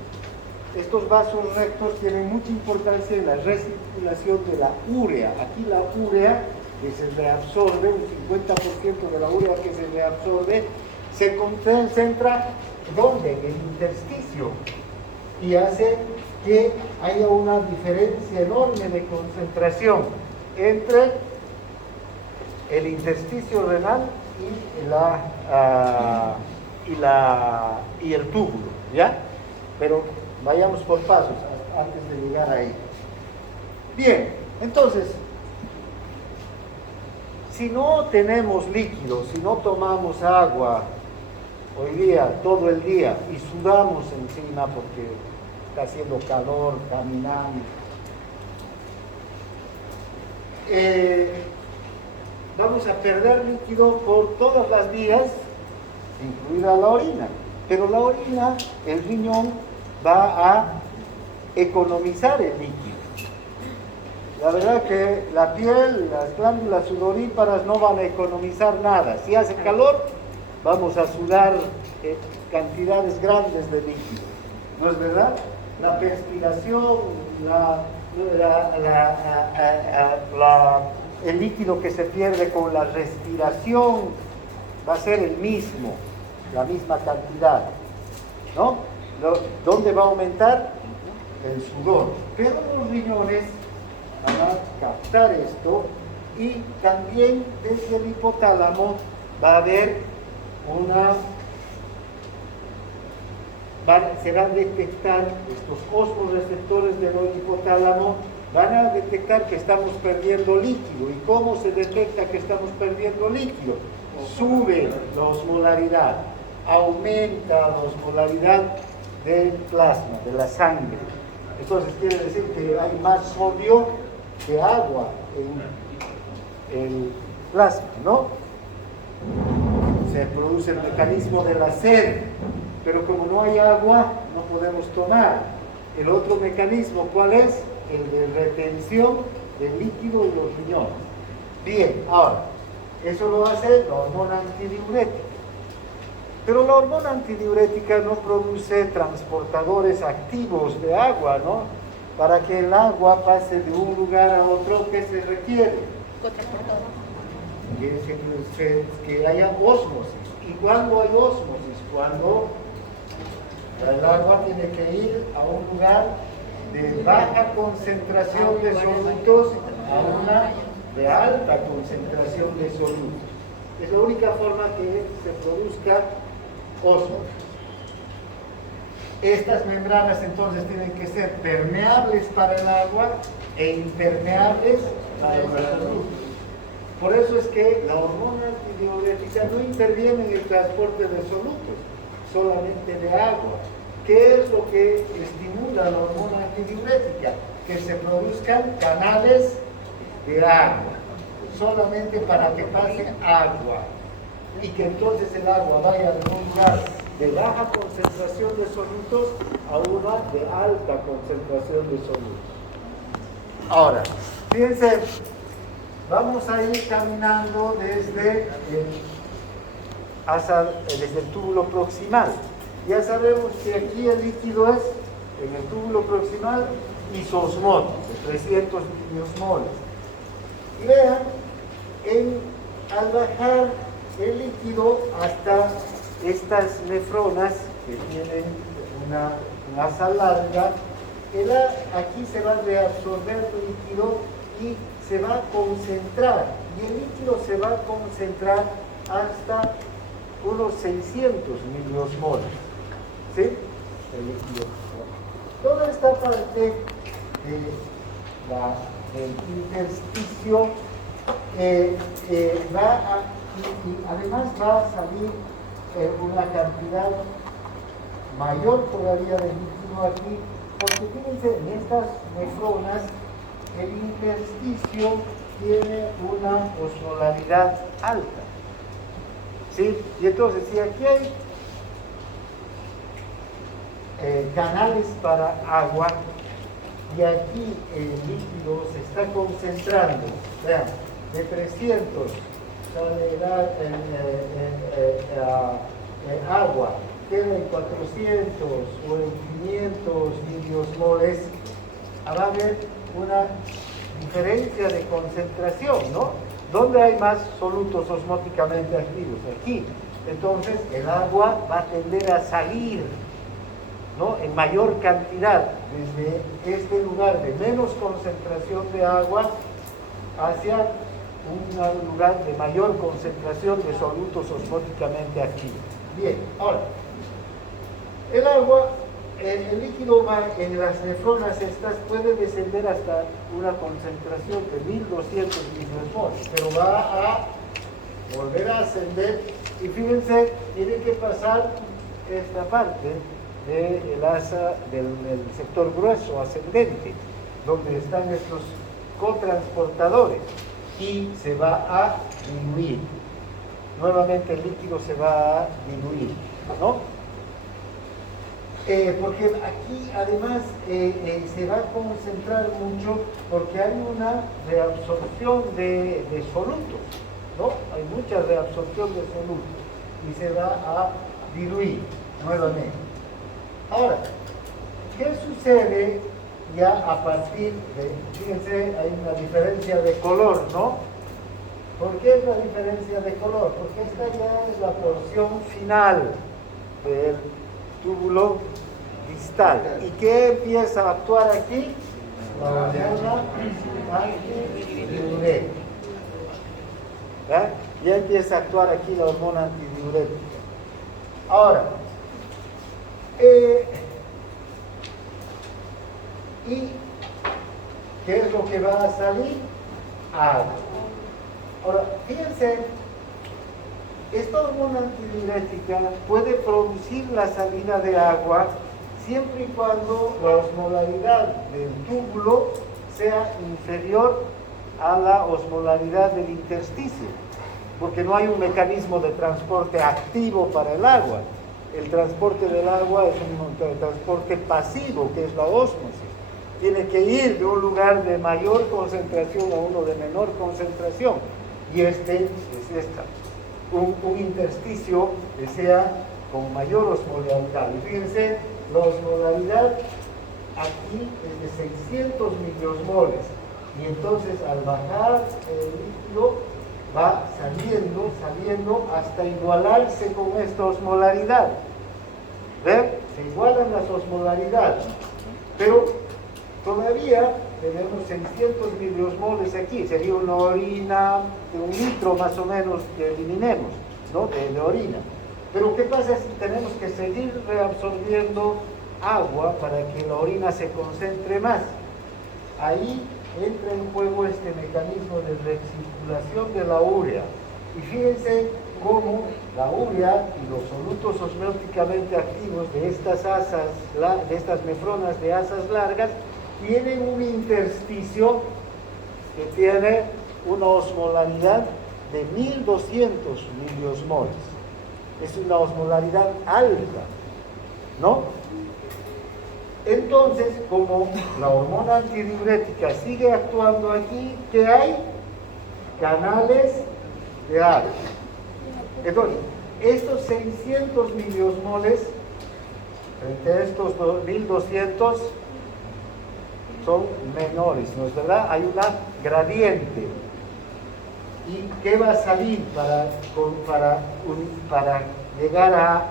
Estos vasos rectos tienen mucha importancia en la recirculación de la urea. Aquí la urea que se reabsorbe, un 50% de la urea que se reabsorbe, se concentra ¿dónde? En el intersticio, y hace que haya una diferencia enorme de concentración entre el intersticio renal y el túbulo, ¿ya? Pero vayamos por pasos antes de llegar ahí. Bien, entonces, si no tenemos líquidos, si no tomamos agua hoy día, todo el día, y sudamos encima porque está haciendo calor, caminamos, vamos a perder líquido por todas las vías, incluida la orina. Pero la orina, el riñón, va a economizar el líquido. La verdad que la piel, las glándulas sudoríparas no van a economizar nada. Si hace calor, vamos a sudar cantidades grandes de líquido. ¿No es verdad? La perspiración, el líquido que se pierde con la respiración va a ser el mismo, la misma cantidad, ¿no? ¿Dónde va a aumentar? El sudor. Pero los riñones van a captar esto, y también desde el hipotálamo va a haber se van a detectar estos osmoreceptores del hipotálamo, van a detectar que estamos perdiendo líquido. ¿Y cómo se detecta que estamos perdiendo líquido? Sube la osmolaridad, aumenta la osmolaridad del plasma, de la sangre. Entonces quiere decir que hay más sodio que agua en el plasma, ¿no? Se produce el mecanismo de la sed, pero como no hay agua, no podemos tomar. El otro mecanismo, ¿cuál es? El de retención del líquido en los riñones. Bien, ahora, eso lo hace la hormona antidiurética. Pero la hormona antidiurética no produce transportadores activos de agua, ¿no? Para que el agua pase de un lugar a otro, ¿qué se requiere? Que haya ósmosis. ¿Y cuándo hay ósmosis? Cuando el agua tiene que ir a un lugar de baja concentración de solutos a una de alta concentración de solutos. Es la única forma que se produzca ósmosis. Estas membranas entonces tienen que ser permeables para el agua e impermeables para los solutos. Por eso es que la hormona antidiurética no interviene en el transporte de solutos, solamente de agua. ¿Qué es lo que estimula la hormona antidiurética? Que se produzcan canales de agua, solamente para que pase agua y que entonces el agua vaya de un lugar de baja concentración de solutos a una de alta concentración de solutos. Ahora, fíjense, vamos a ir caminando desde el túbulo proximal. Ya sabemos que aquí el líquido es, en el túbulo proximal, isosmótico, 300 miliosmoles. Y vean, al bajar el líquido hasta estas nefronas, que tienen una asa larga, aquí se va a reabsorber el líquido y se va a concentrar, y el líquido se va a concentrar hasta unos 600 miliosmoles. ¿Sí? El líquido. Toda esta parte del intersticio y además va a salir una cantidad mayor todavía de líquido aquí, porque fíjense, en estas nefronas el intersticio tiene una osmolaridad alta. ¿Sí? Y entonces, si aquí hay canales para agua y aquí el líquido se está concentrando, vean, de 300 sale agua, queda en 400 o en 500 miliosmoles, va a haber una diferencia de concentración, ¿no? ¿Dónde hay más solutos osmóticamente activos? Aquí. Entonces el agua va a tender a salir, ¿no?, en mayor cantidad desde este lugar de menos concentración de agua hacia un lugar de mayor concentración de solutos osmóticamente activos. Bien, ahora, el agua, el líquido en las nefronas estas puede descender hasta una concentración de 1200 miliosmoles, pero va a volver a ascender y fíjense, tiene que pasar esta parte del asa del sector grueso ascendente, donde están estos cotransportadores, y se va a diluir. Nuevamente el líquido se va a diluir, ¿no? Porque aquí además se va a concentrar mucho porque hay una reabsorción de solutos, ¿no? Hay mucha reabsorción de solutos y se va a diluir nuevamente. Ahora, ¿qué sucede ya a partir de, fíjense, hay una diferencia de color, ¿no? ¿Por qué es la diferencia de color? Porque esta ya es la porción final del túbulo distal. ¿Y qué empieza a actuar aquí? La hormona antidiurética. Ya empieza a actuar aquí la hormona antidiurética. Ahora, ¿y qué es lo que va a salir? Agua. Ahora, fíjense, esta hormona antidiurética puede producir la salida de agua siempre y cuando la osmolaridad del túbulo sea inferior a la osmolaridad del intersticio, porque no hay un mecanismo de transporte activo para el agua. El transporte del agua es un transporte pasivo, que es la ósmosis. Tiene que ir de un lugar de mayor concentración a uno de menor concentración. Y este es un intersticio que sea con mayor osmolaridad. Y fíjense, la osmolaridad aquí es de 600 miliosmoles. Y entonces al bajar el líquido va saliendo hasta igualarse con esta osmolaridad. ¿Ven? Se igualan las osmolaridades. Pero todavía tenemos 600 miliosmoles aquí. Sería una orina de 1 litro más o menos que eliminemos, ¿no?, de orina. Pero ¿qué pasa si tenemos que seguir reabsorbiendo agua para que la orina se concentre más? Ahí entra en juego este mecanismo de recirculación de la urea. Y fíjense cómo la urea y los solutos osmóticamente activos de estas asas, de estas nefronas de asas largas, tienen un intersticio que tiene una osmolaridad de 1200 miliosmoles. Es una osmolaridad alta, ¿no? Entonces, como la hormona antidiurética sigue actuando aquí, ¿qué hay? Canales de agua. Entonces, estos 600 miliosmoles frente a estos 1200 son menores, ¿no es verdad? Hay una gradiente. ¿Y qué va a salir para llegar a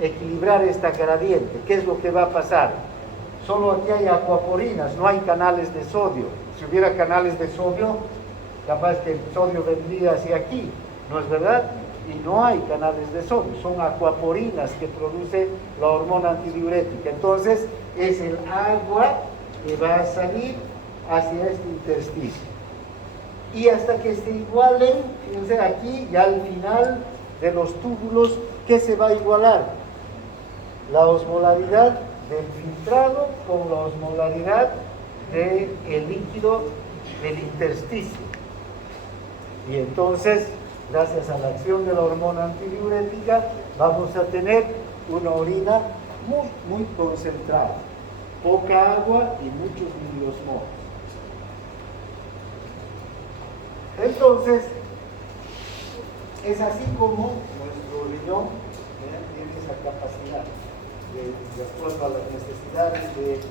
equilibrar esta gradiente? ¿Qué es lo que va a pasar? Solo aquí hay acuaporinas, no hay canales de sodio. Si hubiera canales de sodio, capaz que el sodio vendría hacia aquí, ¿no es verdad? Y no hay canales de sodio, son acuaporinas que produce la hormona antidiurética. Entonces, es el agua que va a salir hacia este intersticio. Y hasta que se igualen, fíjense aquí, ya al final de los túbulos, ¿qué se va a igualar? La osmolaridad del filtrado con la osmolaridad del líquido del intersticio. Y entonces, gracias a la acción de la hormona antidiurética, vamos a tener una orina muy concentrada, poca agua y muchos miliosmoles. Entonces, es así como nuestro riñón tiene esa capacidad, de acuerdo a las necesidades de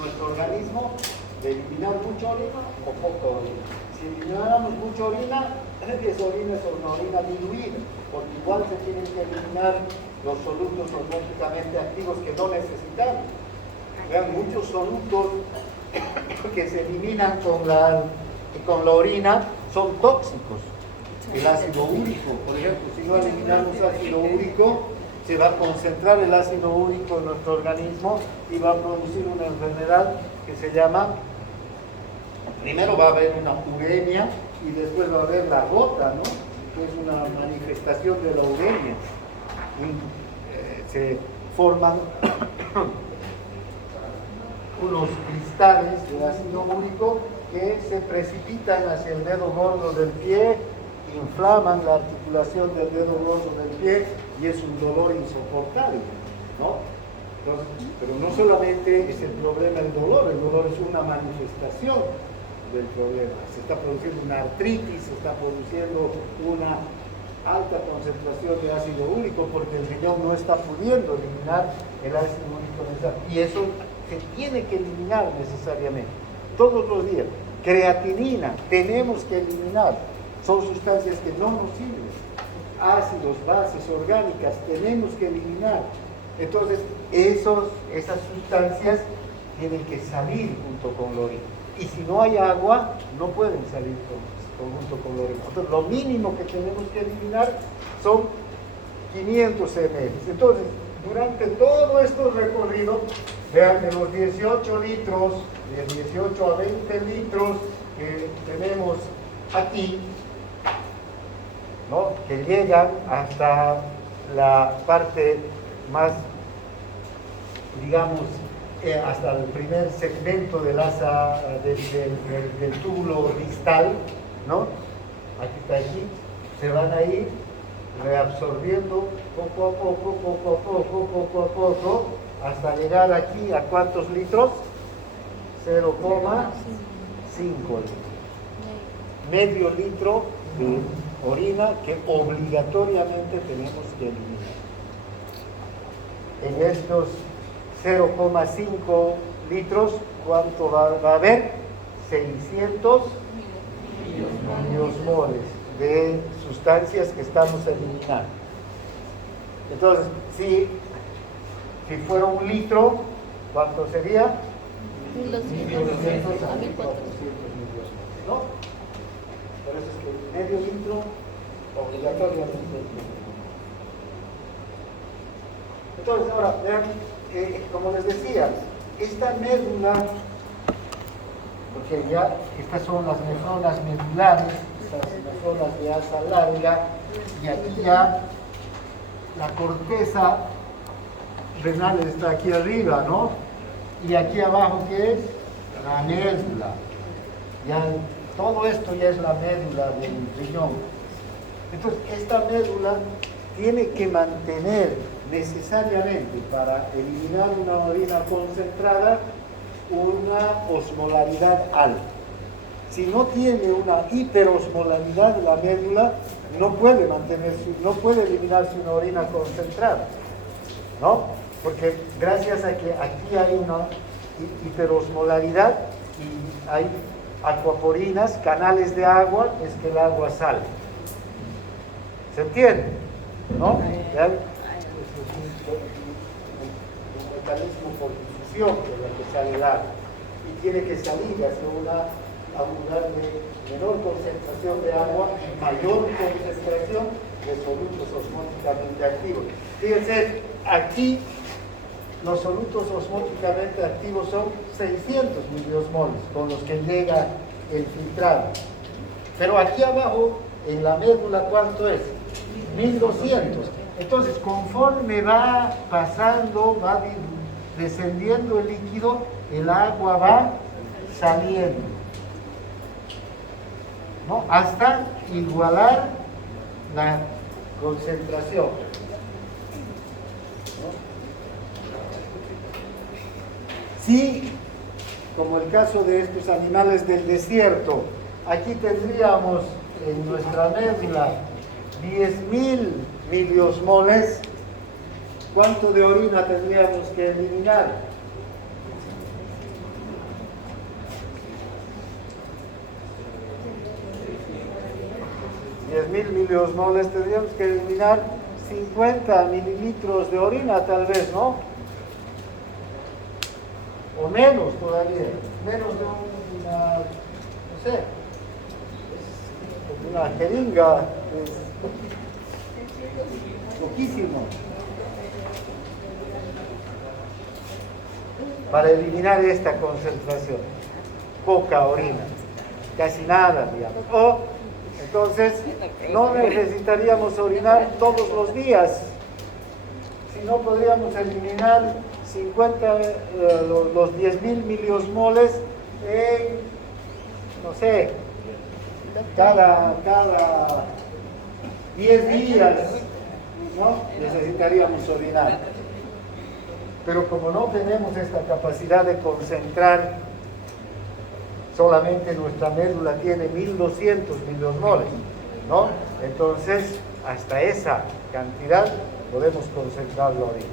nuestro organismo, de eliminar mucha orina o poca orina. Si elimináramos mucha orina, esa orina es una orina diluida, porque igual se tienen que eliminar los solutos osmóticamente activos que no necesitamos. Vean, muchos solutos que se eliminan con la orina son tóxicos. El ácido úrico, por ejemplo, si no eliminamos ácido úrico, se va a concentrar el ácido úrico en nuestro organismo y va a producir una enfermedad que se llama, primero va a haber una uremia y después va a haber la gota, ¿no? Que es una manifestación de la uremia. Se forman unos cristales de ácido úrico que se precipitan hacia el dedo gordo del pie, inflaman la articulación del dedo gordo del pie y es un dolor insoportable, ¿no? Entonces, pero no solamente es el problema el dolor es una manifestación del problema. Se está produciendo una artritis, se está produciendo una alta concentración de ácido úrico porque el riñón no está pudiendo eliminar el ácido úrico necesario. Y eso se tiene que eliminar necesariamente, todos los días. Creatinina, tenemos que eliminar. Son sustancias que no nos sirven. Ácidos, bases orgánicas, tenemos que eliminar. Entonces, esas sustancias tienen que salir junto con la orina. Y si no hay agua, no pueden salir junto con la orina. Entonces, lo mínimo que tenemos que eliminar son 500 ml. Entonces, durante todo este recorrido, vean, de los 18 litros, de 18 a 20 litros que tenemos aquí, ¿no? Que llegan hasta la parte más, digamos, hasta el primer segmento del asa del túbulo distal, ¿no? Aquí está, aquí, se van a ir reabsorbiendo poco a poco, hasta llegar aquí a ¿cuántos litros? 0,5 litros. Medio litro de orina que obligatoriamente tenemos que eliminar. En estos 0,5 litros, ¿cuánto va a haber? 600 miliosmoles de sustancias que estamos eliminando. Entonces, si fuera un litro, ¿cuánto sería? 1.200 a 1.400. ¿No? Por eso es que medio litro obligatoriamente. Entonces, ahora, vean, como les decía, esta médula, porque ya estas son las nefronas medulares, estas nefronas de asa larga, y aquí ya la corteza renal está aquí arriba, ¿no? Y aquí abajo, ¿qué es? La médula. Ya, todo esto ya es la médula del riñón. Entonces, esta médula tiene que mantener necesariamente para eliminar una orina concentrada una osmolaridad alta. Si no tiene una hiperosmolaridad la médula, no puede no puede eliminarse una orina concentrada, ¿no? Porque gracias a que aquí hay una hiperosmolaridad y hay acuaporinas, canales de agua, es que el agua sale. ¿Se entiende? ¿No? ¿Ya? Eso es un mecanismo por difusión de la que sale el agua. Y tiene que salir hacia a un lugar de menor concentración de agua, mayor concentración de solutos osmóticamente activos. Fíjense, aquí los solutos osmóticamente activos son 600 miliosmoles con los que llega el filtrado. Pero aquí abajo, en la médula, ¿cuánto es? 1200. Entonces, conforme va pasando, va descendiendo el líquido, el agua va saliendo, ¿no? Hasta igualar la concentración, ¿no? Sí, como el caso de estos animales del desierto, aquí tendríamos en nuestra médula 10.000 miliosmoles. ¿Cuánto de orina tendríamos que eliminar? $10.000 miliosmoles, tendríamos que eliminar 50 mililitros de orina, tal vez, ¿no? O menos todavía, menos de una, no sé, una jeringa, es poquísimo. Para eliminar esta concentración, poca orina, casi nada, digamos. O entonces no necesitaríamos orinar todos los días, sino podríamos eliminar 50, los 10.000 miliosmoles en, no sé, cada 10 días, ¿no? Necesitaríamos orinar. Pero como no tenemos esta capacidad de concentrar, solamente nuestra médula tiene 1200 miliosmoles, ¿no? Entonces, hasta esa cantidad podemos concentrar la orina.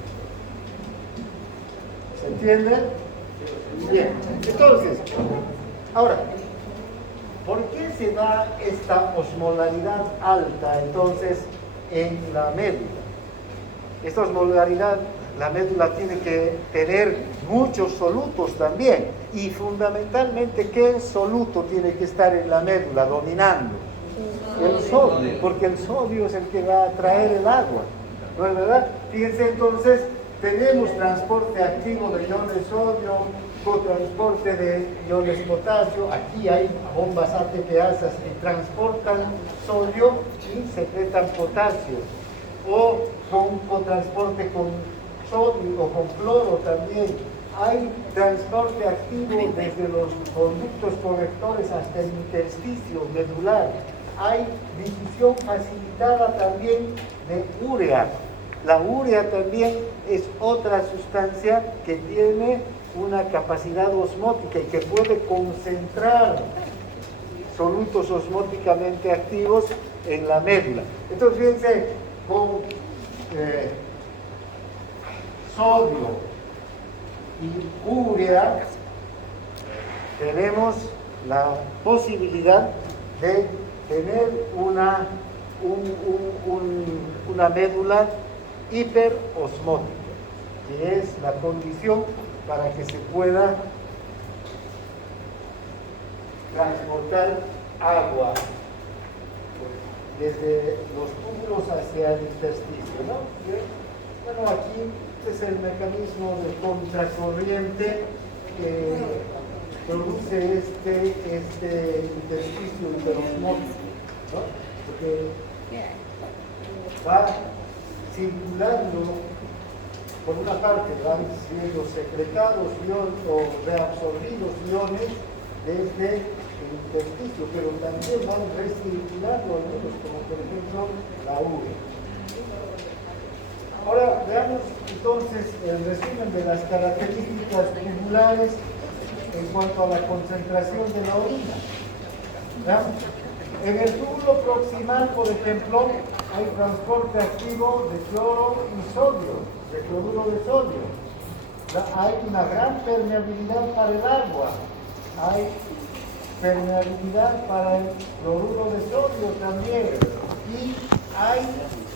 ¿Se entiende? Bien. Entonces, ahora, ¿por qué se da esta osmolaridad alta entonces en la médula? Esta osmolaridad, la médula tiene que tener muchos solutos también, y fundamentalmente, ¿qué soluto tiene que estar en la médula dominando? El sodio, porque el sodio es el que va a traer el agua, ¿no es verdad? Fíjense, entonces tenemos transporte activo de iones sodio, cotransporte de iones potasio. Aquí hay bombas ATPasas que transportan sodio y secretan potasio, o con cotransporte con sodio o con cloro también. Hay transporte activo desde los conductos conectores hasta el intersticio medular. Hay difusión facilitada también de urea. La urea también es otra sustancia que tiene una capacidad osmótica y que puede concentrar solutos osmóticamente activos en la médula. Entonces, fíjense, con sodio y urea tenemos la posibilidad de tener una médula hiperosmótica, que es la condición para que se pueda transportar agua desde los túbulos hacia el intersticio, ¿no? Bueno, aquí es el mecanismo de contracorriente que produce este intersticio hiperosmótico, ¿no? Porque va circulando, por una parte van siendo secretados iones o reabsorbidos iones desde intersticio, pero también van a recircular los nudos, como por ejemplo la urea. Ahora veamos entonces el resumen de las características tubulares en cuanto a la concentración de la orina. Veamos. En el túbulo proximal, por ejemplo, hay transporte activo de cloro y sodio, de cloruro de sodio. Hay una gran permeabilidad para el agua, hay permeabilidad para el cloruro de sodio también, y hay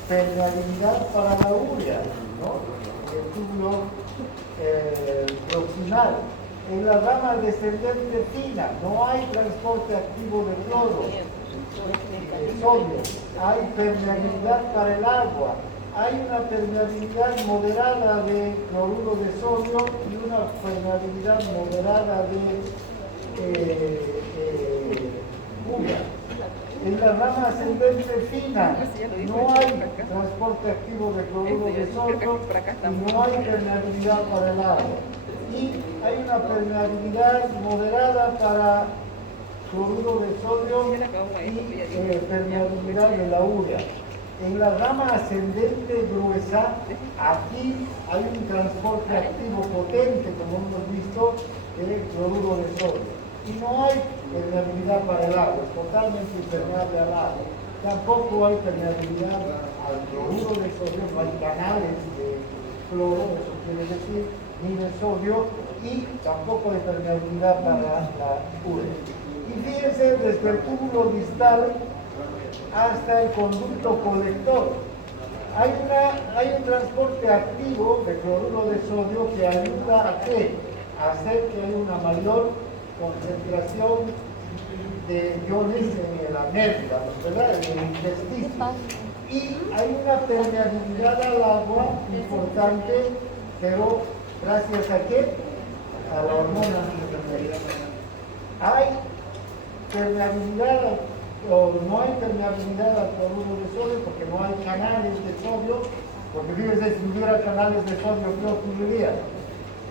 permeabilidad para la urea, ¿no? El túbulo proximal. En la rama descendente fina no hay transporte activo de cloro, de sodio, hay permeabilidad para el agua, hay una permeabilidad moderada de cloruro de sodio y una permeabilidad moderada de urea. En la rama ascendente fina no hay transporte activo de cloruro de sodio y no hay permeabilidad para el agua. Y hay una permeabilidad moderada para cloruro de sodio y permeabilidad de la urea. En la rama ascendente gruesa, aquí hay un transporte activo potente, como hemos visto, de cloruro de sodio. Y no hay permeabilidad para el agua, es totalmente impermeable al agua. Tampoco hay permeabilidad al cloruro de sodio, no hay canales de cloro, eso quiere decir, ni de sodio, y tampoco hay permeabilidad para la urea. Y fíjense, desde el túbulo distal hasta el conducto colector, hay un transporte activo de cloruro de sodio que ayuda a hacer que haya una mayor concentración de iones en la médula, ¿verdad? En el intestino. Y hay una permeabilidad al agua importante, pero ¿gracias a qué? A la hormona antipermeabilidad. Hay permeabilidad o no hay permeabilidad al cloruro de sodio porque no hay canales de sodio, porque fíjense, si hubiera canales de sodio, ¿qué ocurriría?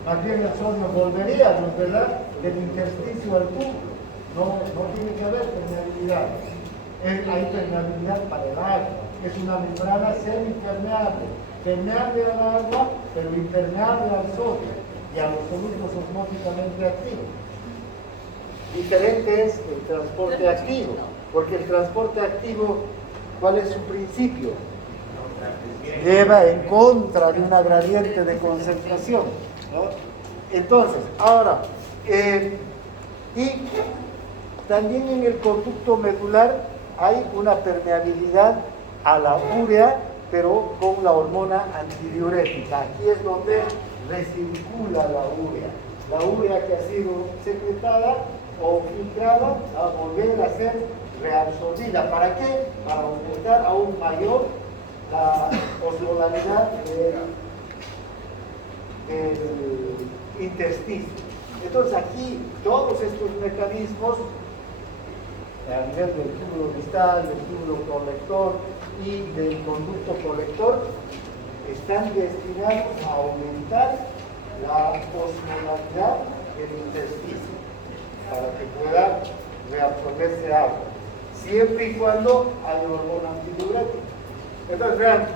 Más bien el sodio volvería, ¿no es verdad?, del intersticio al tubo. No tiene que haber permeabilidad. Hay permeabilidad para el agua. Es una membrana semipermeable, permeable al agua, pero impermeable al sodio y a los solutos osmóticamente activos. Diferente es el transporte activo, porque el transporte activo, ¿cuál es su principio? Lleva en contra de una gradiente de concentración, ¿no? Entonces, ahora, y también en el conducto medular hay una permeabilidad a la urea, pero con la hormona antidiurética. Aquí es donde recircula la urea que ha sido secretada o filtrada, a volver a ser reabsorbida. ¿Para qué? Para aumentar aún mayor la osmolalidad del intersticio. Entonces aquí todos estos mecanismos a nivel del túbulo distal, del túbulo colector y del conducto colector están destinados a aumentar la osmolalidad del intersticio para que pueda reabsorberse agua, siempre y cuando haya hormona antidiurética. Entonces vean,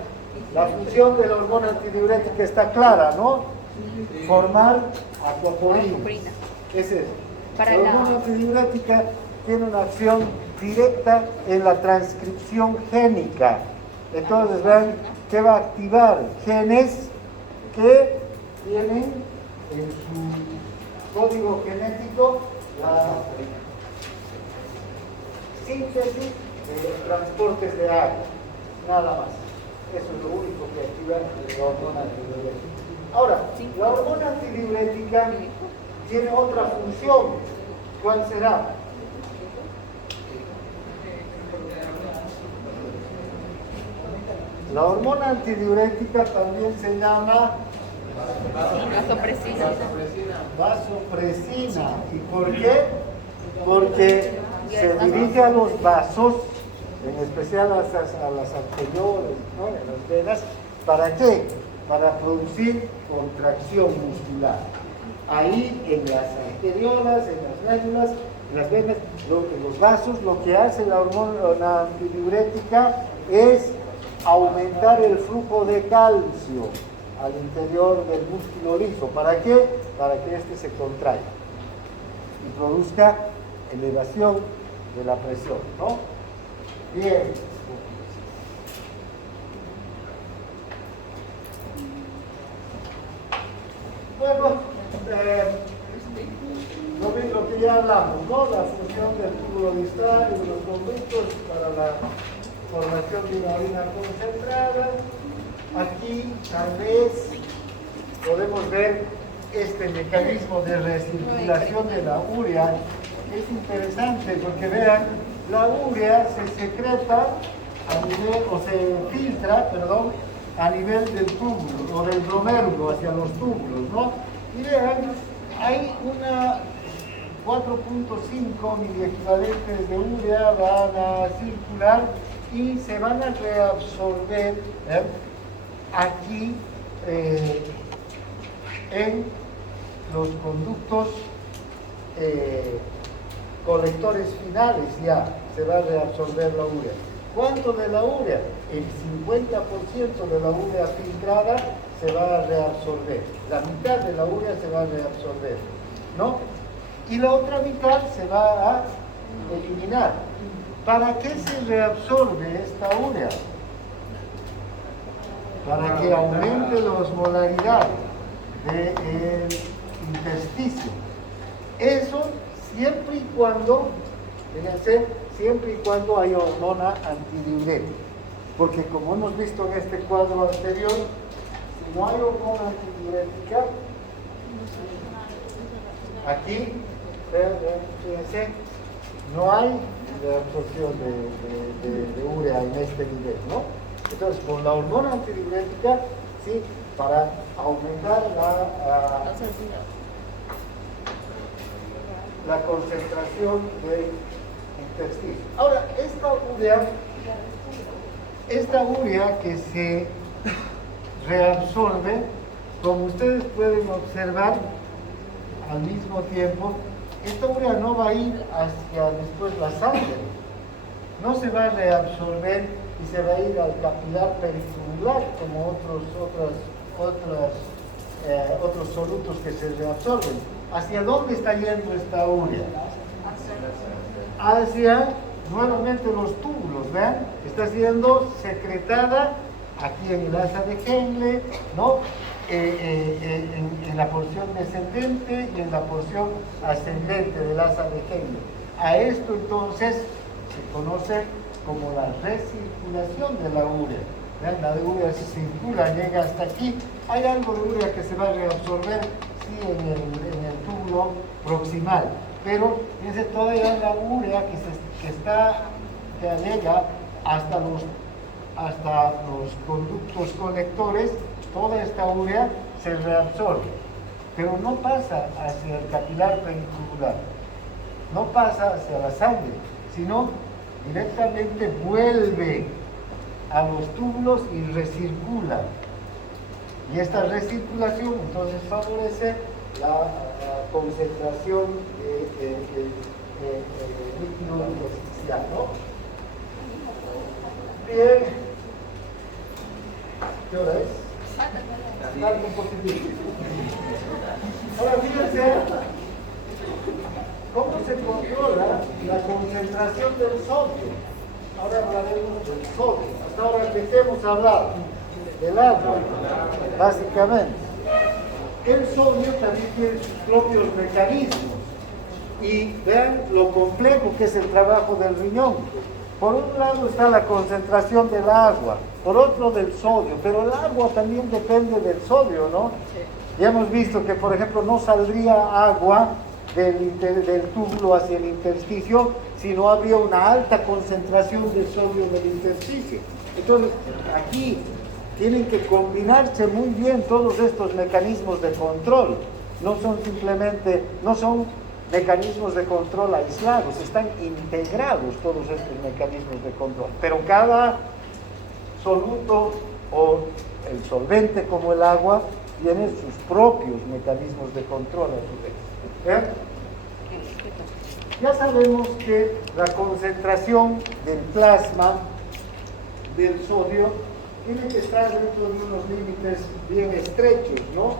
la función de la hormona antidiurética está clara, ¿no? Formar acuaporina. Ese es. La hormona antidiurética tiene una acción directa en la transcripción génica. Entonces vean que va a activar genes que tienen en su código genético la síntesis de transportes de agua, nada más. Eso es lo único que activa la hormona antidiurética. Ahora, la hormona antidiurética tiene otra función. ¿Cuál será? La hormona antidiurética también se llama vasopresina. ¿Y por qué? Porque se dirige a los vasos, en especial a las arteriolas, ¿no?, en las venas. ¿Para qué? Para producir contracción muscular. Ahí en las arteriolas, en las médulas, En las venas, en los vasos, lo que hace la hormona antidiurética es aumentar el flujo de calcio al interior del músculo liso. ¿Para qué? Para que éste se contraiga y produzca elevación de la presión, ¿no? Bien. Bueno, lo que ya hablamos, ¿no? La función del túbulo distal y de los conductos para la formación de una orina concentrada. Aquí tal vez podemos ver este mecanismo de recirculación de la urea. Es interesante porque vean, la urea se secreta a nivel, o se filtra, perdón, a nivel del túbulo o del glomérulo hacia los túbulos, ¿no? Y vean, hay una 4.5 miliequivalentes de urea van a circular y se van a reabsorber aquí en los conductos colectores finales. Ya se va a reabsorber la urea. ¿Cuánto de la urea? El 50% de la urea filtrada se va a reabsorber. La mitad de la urea se va a reabsorber, ¿no? Y la otra mitad se va a eliminar. ¿Para qué se reabsorbe esta urea? Para que aumente la osmolaridad del intersticio. Eso siempre y cuando, fíjense, siempre y cuando hay hormona antidiurética. Porque como hemos visto en este cuadro anterior, si no hay hormona antidiurética, aquí, fíjense, no hay absorción de urea en este nivel, ¿no? Entonces, con la hormona antidiurética, sí, para aumentar la concentración del intersticio. Ahora, esta urea que se reabsorbe, como ustedes pueden observar, al mismo tiempo, esta urea no va a ir hacia después la sangre, no se va a reabsorber y se va a ir al capilar peritubular como otros solutos que se reabsorben. ¿Hacia dónde está yendo esta urea? Hacia nuevamente los túbulos, ¿vean? Está siendo secretada aquí en el asa de Henle, ¿no? En la porción descendente y en la porción ascendente del asa de Henle. A esto entonces se conoce como la recirculación de la urea. ¿Vean? La urea se circula, llega hasta aquí. Hay algo de urea que se va a reabsorber, sí, en el túbulo proximal. Pero fíjense, todavía la urea que llega hasta los conductos conectores, toda esta urea se reabsorbe, pero no pasa hacia el capilar peritubular, no pasa hacia la sangre, sino directamente vuelve a los túbulos y recircula. Y esta recirculación entonces favorece la concentración de líquido intersticial, ¿no? Bien. ¿Qué hora es? Algo un poquitito. Ahora fíjense cómo se controla la concentración del sodio. Ahora hablaremos del sodio. Hasta ahora que hemos hablado del agua, básicamente. El sodio también tiene sus propios mecanismos. Y vean lo complejo que es el trabajo del riñón. Por un lado está la concentración del agua, por otro del sodio, pero el agua también depende del sodio, ¿no? Ya hemos visto que, por ejemplo, no saldría agua del túbulo hacia el intersticio si no habría una alta concentración de sodio en el intersticio. Entonces, aquí tienen que combinarse muy bien todos estos mecanismos de control. No son mecanismos de control aislados, están integrados todos estos mecanismos de control. Pero cada soluto o el solvente como el agua tiene sus propios mecanismos de control a su vez. Ya sabemos que la concentración del plasma del sodio tiene que estar dentro de unos límites bien estrechos, ¿no?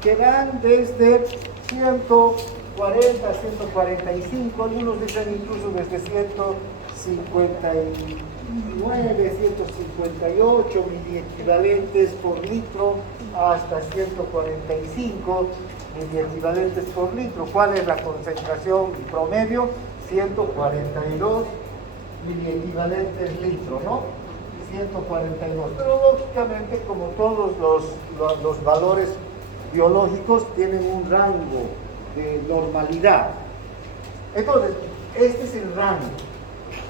Que van desde 140 a 145, algunos dicen incluso desde 159, 158 miliequivalentes por litro hasta 145 miliequivalentes por litro. ¿Cuál es la concentración promedio? 142 miliequivalentes litro, ¿no? 142. Pero lógicamente, como todos los valores biológicos, tienen un rango de normalidad. Entonces, este es el rango.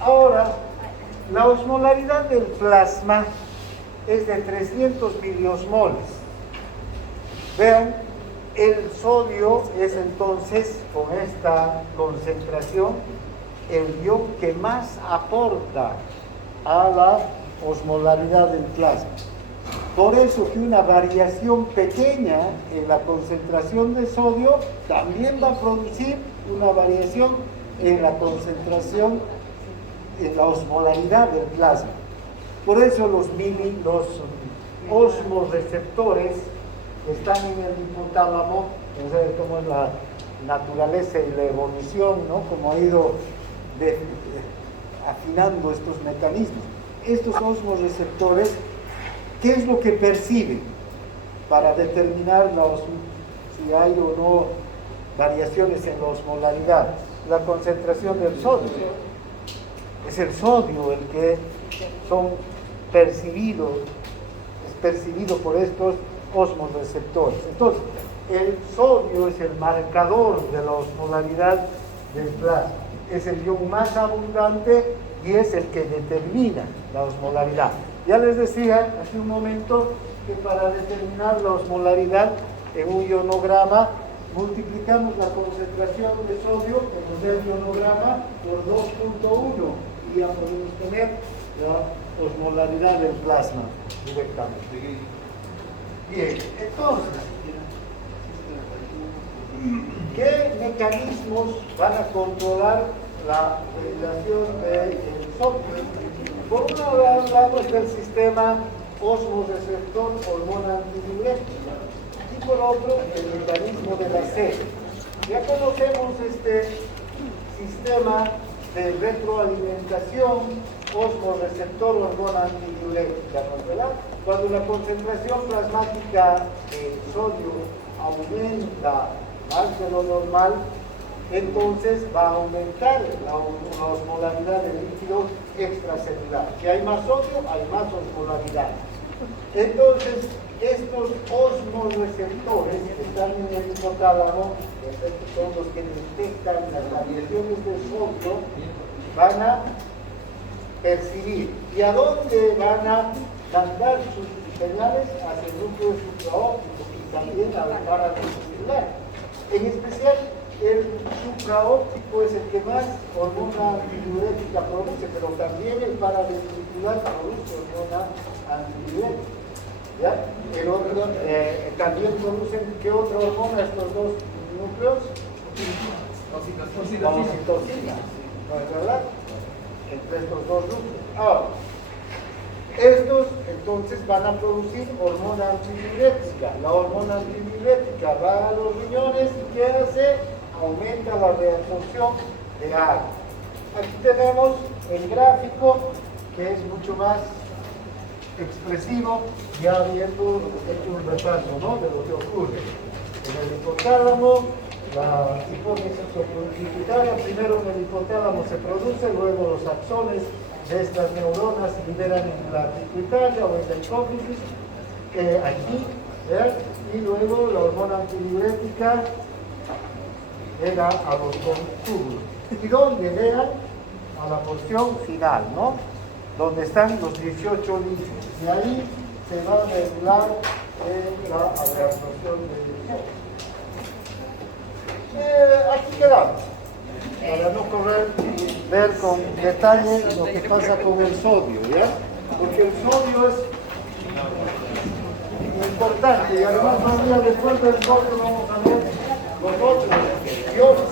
Ahora, la osmolaridad del plasma es de 300 miliosmoles. Vean, el sodio es entonces, con esta concentración, el ion que más aporta a la osmolaridad del plasma. Por eso que una variación pequeña en la concentración de sodio también va a producir una variación en la concentración, en la osmolaridad del plasma. Por eso los osmoreceptores que están en el hipotálamo, no sé cómo es la naturaleza y la evolución, ¿no? Cómo ha ido afinando estos mecanismos. Estos osmoreceptores, ¿qué es lo que perciben para determinar si hay o no variaciones en la osmolaridad? La concentración del sodio. Es el sodio el que es percibido por estos osmoreceptores. Entonces, el sodio es el marcador de la osmolaridad del plasma. Es el ion más abundante y es el que determina la osmolaridad. Ya les decía hace un momento que para determinar la osmolaridad en un ionograma multiplicamos la concentración de sodio que nos da el ionograma por 2.1 y ya podemos tener la osmolaridad del plasma directamente. Bien, entonces, ¿qué mecanismos van a controlar la regulación del sodio? Por un lado está el sistema osmoreceptor hormona antidiurética y por otro el mecanismo de la sed. Ya conocemos este sistema de retroalimentación osmoreceptor hormona antidiurética, ¿no es verdad? Cuando la concentración plasmática de sodio aumenta más de lo normal, entonces va a aumentar la osmolaridad del líquido extracelular. Si hay más sodio, hay más osmolaridad. Entonces, estos osmoreceptores que están en el hipotálamo, estos son los que detectan las variaciones de sodio, van a percibir. ¿Y a dónde van a mandar sus señales? Hacia el núcleo supraóptico y también al paraventricular. En especial, el supraóptico es el que más hormona antidiurética produce, pero también el paraventricular produce hormona antidiurética. ¿Ya? El otro, también producen, ¿qué otra hormona estos dos núcleos? La oxitocina, ¿no es verdad? Entre estos dos núcleos. Ahora, estos entonces van a producir hormona antidiurética. La hormona antidiurética va a los riñones y ¿qué hace? Aumenta la reabsorción de agua. Aquí tenemos el gráfico que es mucho más expresivo, ya habiendo hecho un repaso, ¿no?, de lo que ocurre. En el hipotálamo, la hipófisis pituitaria, primero en el hipotálamo se produce, luego los axones de estas neuronas se liberan en la pituitaria o en la hipófisis, aquí, ¿verdad? Y luego la hormona antidiurética llega a los túbulos. ¿Y dónde llegan? A la porción final, ¿no?, donde están los 18 líquidos. Y ahí se va a regular la absorción de líquidos. Aquí quedamos, para no ver con detalle lo que pasa con el sodio, ¿ya? Porque el sodio es importante y además más allá después del sodio vamos a ver los otros iones